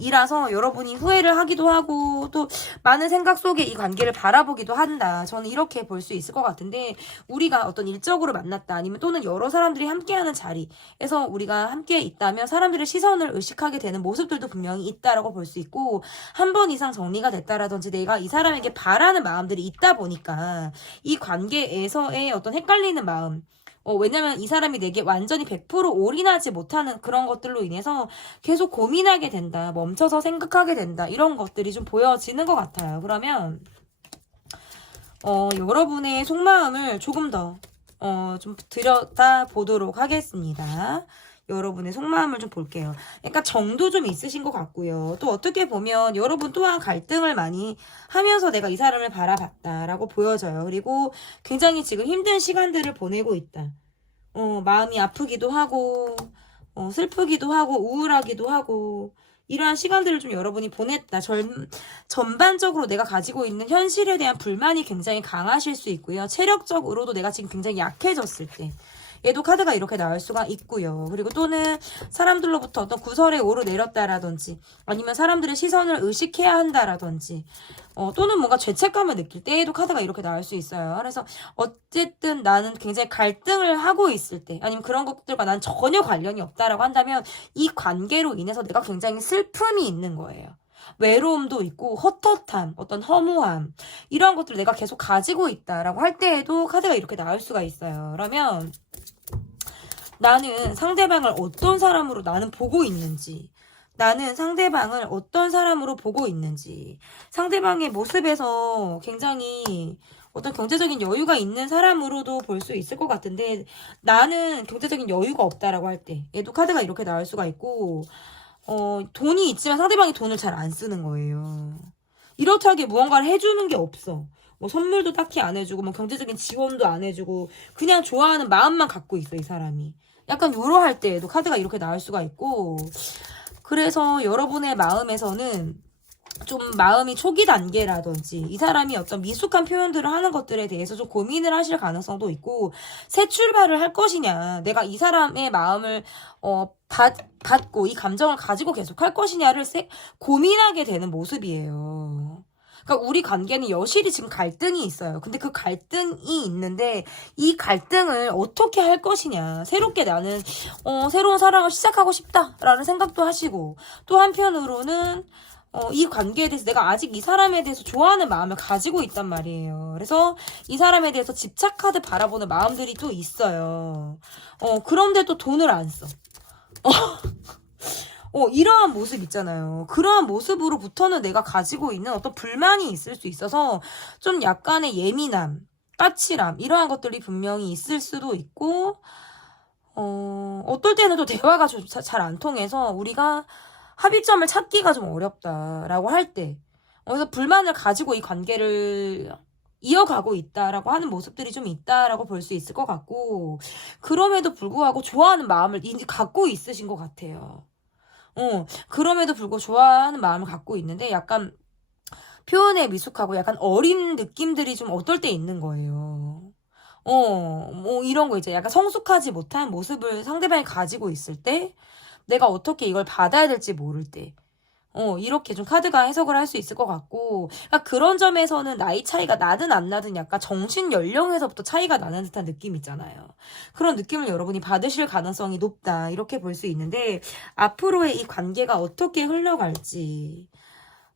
이라서 여러분이 후회를 하기도 하고 또 많은 생각 속에 이 관계를 바라보기도 한다. 저는 이렇게 볼 수 있을 것 같은데 우리가 어떤 일적으로 만났다 아니면 또는 여러 사람들이 함께하는 자리에서 우리가 함께 있다면 사람들의 시선을 의식하게 되는 모습들도 분명히 있다라고 볼 수 있고 한 번 이상 정리가 됐다라든지 내가 이 사람에게 바라는 마음들이 있다 보니까 이 관계에서의 어떤 헷갈리는 마음 왜냐면 이 사람이 내게 완전히 100% 올인하지 못하는 그런 것들로 인해서 계속 고민하게 된다. 멈춰서 생각하게 된다. 이런 것들이 좀 보여지는 것 같아요. 그러면 여러분의 속마음을 조금 더 좀 들여다보도록 하겠습니다. 여러분의 속마음을 좀 볼게요. 약간 정도 좀 있으신 것 같고요. 또 어떻게 보면 여러분 또한 갈등을 많이 하면서 내가 이 사람을 바라봤다라고 보여져요. 그리고 굉장히 지금 힘든 시간들을 보내고 있다. 마음이 아프기도 하고 슬프기도 하고 우울하기도 하고 이러한 시간들을 좀 여러분이 보냈다. 전반적으로 내가 가지고 있는 현실에 대한 불만이 굉장히 강하실 수 있고요. 체력적으로도 내가 지금 굉장히 약해졌을 때 얘도 카드가 이렇게 나올 수가 있고요. 그리고 또는 사람들로부터 어떤 구설에 오르내렸다라든지 아니면 사람들의 시선을 의식해야 한다라든지 또는 뭔가 죄책감을 느낄 때에도 카드가 이렇게 나올 수 있어요. 그래서 어쨌든 나는 굉장히 갈등을 하고 있을 때 아니면 그런 것들과 난 전혀 관련이 없다라고 한다면 이 관계로 인해서 내가 굉장히 슬픔이 있는 거예요. 외로움도 있고 헛헛함, 어떤 허무함 이러한 것들을 내가 계속 가지고 있다라고 할 때에도 카드가 이렇게 나올 수가 있어요. 그러면 나는 상대방을 어떤 사람으로 나는 보고 있는지 나는 상대방을 어떤 사람으로 보고 있는지 상대방의 모습에서 굉장히 어떤 경제적인 여유가 있는 사람으로도 볼 수 있을 것 같은데 나는 경제적인 여유가 없다라고 할 때 얘도 카드가 이렇게 나올 수가 있고 돈이 있지만 상대방이 돈을 잘 안 쓰는 거예요. 이렇다하게 무언가를 해주는 게 없어. 뭐 선물도 딱히 안 해주고 뭐 경제적인 지원도 안 해주고 그냥 좋아하는 마음만 갖고 있어 이 사람이. 약간 요러할 때에도 카드가 이렇게 나올 수가 있고 그래서 여러분의 마음에서는 좀 마음이 초기 단계라든지 이 사람이 어떤 미숙한 표현들을 하는 것들에 대해서 좀 고민을 하실 가능성도 있고 새 출발을 할 것이냐 내가 이 사람의 마음을 받고 이 감정을 가지고 계속 할 것이냐를 고민하게 되는 모습이에요. 그러니까 우리 관계는 여실히 지금 갈등이 있어요. 근데 그 갈등이 있는데 이 갈등을 어떻게 할 것이냐. 새롭게 나는 새로운 사랑을 시작하고 싶다라는 생각도 하시고 또 한편으로는 이 관계에 대해서 내가 아직 이 사람에 대해서 좋아하는 마음을 가지고 있단 말이에요. 그래서 이 사람에 대해서 집착하듯 바라보는 마음들이 또 있어요. 그런데 또 돈을 안 써. 이러한 모습 있잖아요. 그러한 모습으로부터는 내가 가지고 있는 어떤 불만이 있을 수 있어서 좀 약간의 예민함, 까칠함 이러한 것들이 분명히 있을 수도 있고 어떨 때는 또 대화가 잘 안 통해서 우리가 합의점을 찾기가 좀 어렵다라고 할 때 그래서 불만을 가지고 이 관계를 이어가고 있다라고 하는 모습들이 좀 있다라고 볼 수 있을 것 같고 그럼에도 불구하고 좋아하는 마음을 이제 갖고 있으신 것 같아요. 그럼에도 불구하고 좋아하는 마음을 갖고 있는데 약간 표현에 미숙하고 약간 어린 느낌들이 좀 어떨 때 있는 거예요. 뭐 이런 거 이제 약간 성숙하지 못한 모습을 상대방이 가지고 있을 때 내가 어떻게 이걸 받아야 될지 모를 때 이렇게 좀 카드가 해석을 할 수 있을 것 같고 그러니까 그런 점에서는 나이 차이가 나든 안 나든 약간 정신 연령에서부터 차이가 나는 듯한 느낌 있잖아요. 그런 느낌을 여러분이 받으실 가능성이 높다 이렇게 볼 수 있는데 앞으로의 이 관계가 어떻게 흘러갈지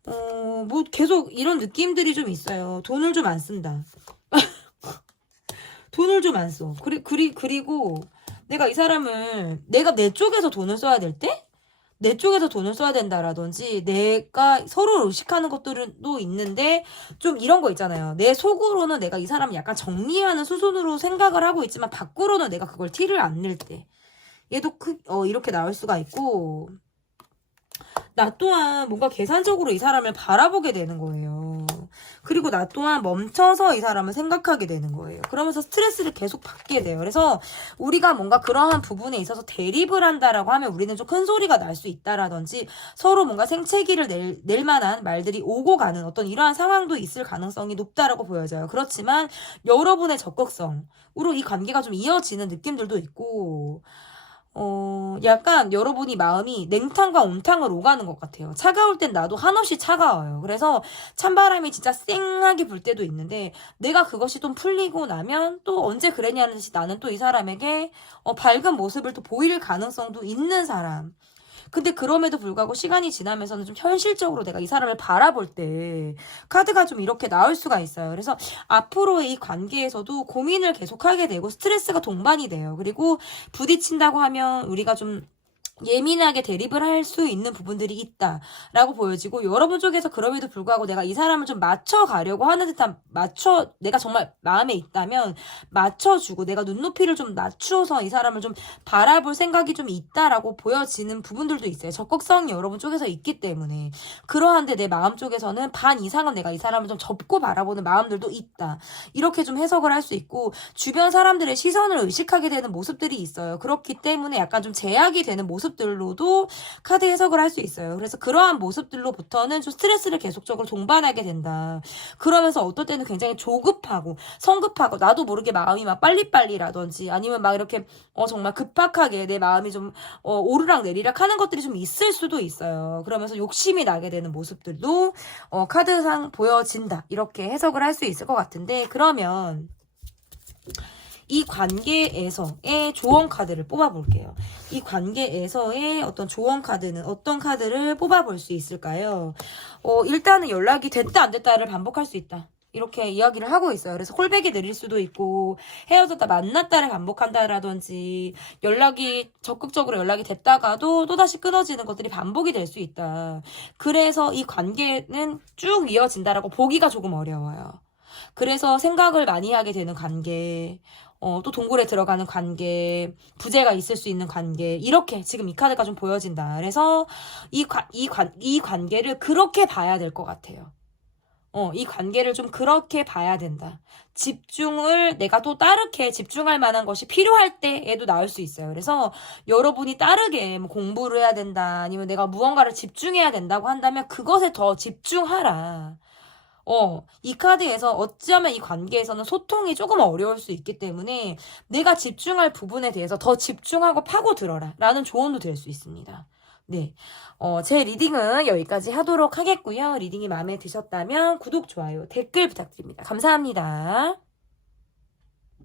뭐 계속 이런 느낌들이 좀 있어요. 돈을 좀 안 쓴다. 돈을 좀 안 써. 그리고 내가 이 사람을 내가 내 쪽에서 돈을 써야 될 때? 내 쪽에서 돈을 써야 된다라든지 내가 서로 의식하는 것들도 있는데 좀 이런 거 있잖아요. 내 속으로는 내가 이 사람을 약간 정리하는 수순으로 생각을 하고 있지만 밖으로는 내가 그걸 티를 안 낼 때 얘도 이렇게 나올 수가 있고 나 또한 뭔가 계산적으로 이 사람을 바라보게 되는 거예요. 그리고 나 또한 멈춰서 이 사람을 생각하게 되는 거예요. 그러면서 스트레스를 계속 받게 돼요. 그래서 우리가 뭔가 그러한 부분에 있어서 대립을 한다라고 하면 우리는 좀 큰 소리가 날 수 있다라든지 서로 뭔가 생채기를 낼 만한 말들이 오고 가는 어떤 이러한 상황도 있을 가능성이 높다라고 보여져요. 그렇지만 여러분의 적극성으로 이 관계가 좀 이어지는 느낌들도 있고 약간 여러분이 마음이 냉탕과 온탕을 오가는 것 같아요. 차가울 땐 나도 한없이 차가워요. 그래서 찬바람이 진짜 쌩하게 불 때도 있는데 내가 그것이 좀 풀리고 나면 또 언제 그랬냐는 듯이 나는 또 이 사람에게 밝은 모습을 또 보일 가능성도 있는 사람. 근데 그럼에도 불구하고 시간이 지나면서는 좀 현실적으로 내가 이 사람을 바라볼 때 카드가 좀 이렇게 나올 수가 있어요. 그래서 앞으로의 이 관계에서도 고민을 계속하게 되고 스트레스가 동반이 돼요. 그리고 부딪힌다고 하면 우리가 좀 예민하게 대립을 할 수 있는 부분들이 있다라고 보여지고 여러분 쪽에서 그럼에도 불구하고 내가 이 사람을 좀 맞춰가려고 하는 듯한 내가 정말 마음에 있다면 맞춰주고 내가 눈높이를 좀 낮추어서 이 사람을 좀 바라볼 생각이 좀 있다라고 보여지는 부분들도 있어요. 적극성이 여러분 쪽에서 있기 때문에 그러한데 내 마음 쪽에서는 반 이상은 내가 이 사람을 좀 접고 바라보는 마음들도 있다. 이렇게 좀 해석을 할 수 있고 주변 사람들의 시선을 의식하게 되는 모습들이 있어요. 그렇기 때문에 약간 좀 제약이 되는 모습들로도 카드 해석을 할 수 있어요. 그래서 그러한 모습들로부터는 좀 스트레스를 계속적으로 동반하게 된다. 그러면서 어떨 때는 굉장히 조급하고 성급하고 나도 모르게 마음이 막 빨리빨리라든지 아니면 막 이렇게 정말 급박하게 내 마음이 좀 오르락 내리락 하는 것들이 좀 있을 수도 있어요. 그러면서 욕심이 나게 되는 모습들도 카드상 보여진다. 이렇게 해석을 할 수 있을 것 같은데 그러면 이 관계에서의 조언 카드를 뽑아볼게요. 이 관계에서의 어떤 조언 카드는 어떤 카드를 뽑아볼 수 있을까요? 일단은 연락이 됐다 안 됐다를 반복할 수 있다. 이렇게 이야기를 하고 있어요. 그래서 콜백이 느릴 수도 있고 헤어졌다 만났다를 반복한다라든지 적극적으로 연락이 됐다가도 또다시 끊어지는 것들이 반복이 될 수 있다. 그래서 이 관계는 쭉 이어진다라고 보기가 조금 어려워요. 그래서 생각을 많이 하게 되는 관계, 또 동굴에 들어가는 관계, 부재가 있을 수 있는 관계, 이렇게 지금 이 카드가 좀 보여진다. 그래서 이 관계를 그렇게 봐야 될 것 같아요. 이 관계를 좀 그렇게 봐야 된다. 집중을 내가 또 다르게 집중할 만한 것이 필요할 때에도 나올 수 있어요. 그래서 여러분이 다르게 뭐 공부를 해야 된다, 아니면 내가 무언가를 집중해야 된다고 한다면 그것에 더 집중하라. 이 카드에서 어쩌면 이 관계에서는 소통이 조금 어려울 수 있기 때문에 내가 집중할 부분에 대해서 더 집중하고 파고들어라 라는 조언도 될 수 있습니다. 네, 제 리딩은 여기까지 하도록 하겠고요. 리딩이 마음에 드셨다면 구독, 좋아요, 댓글 부탁드립니다. 감사합니다.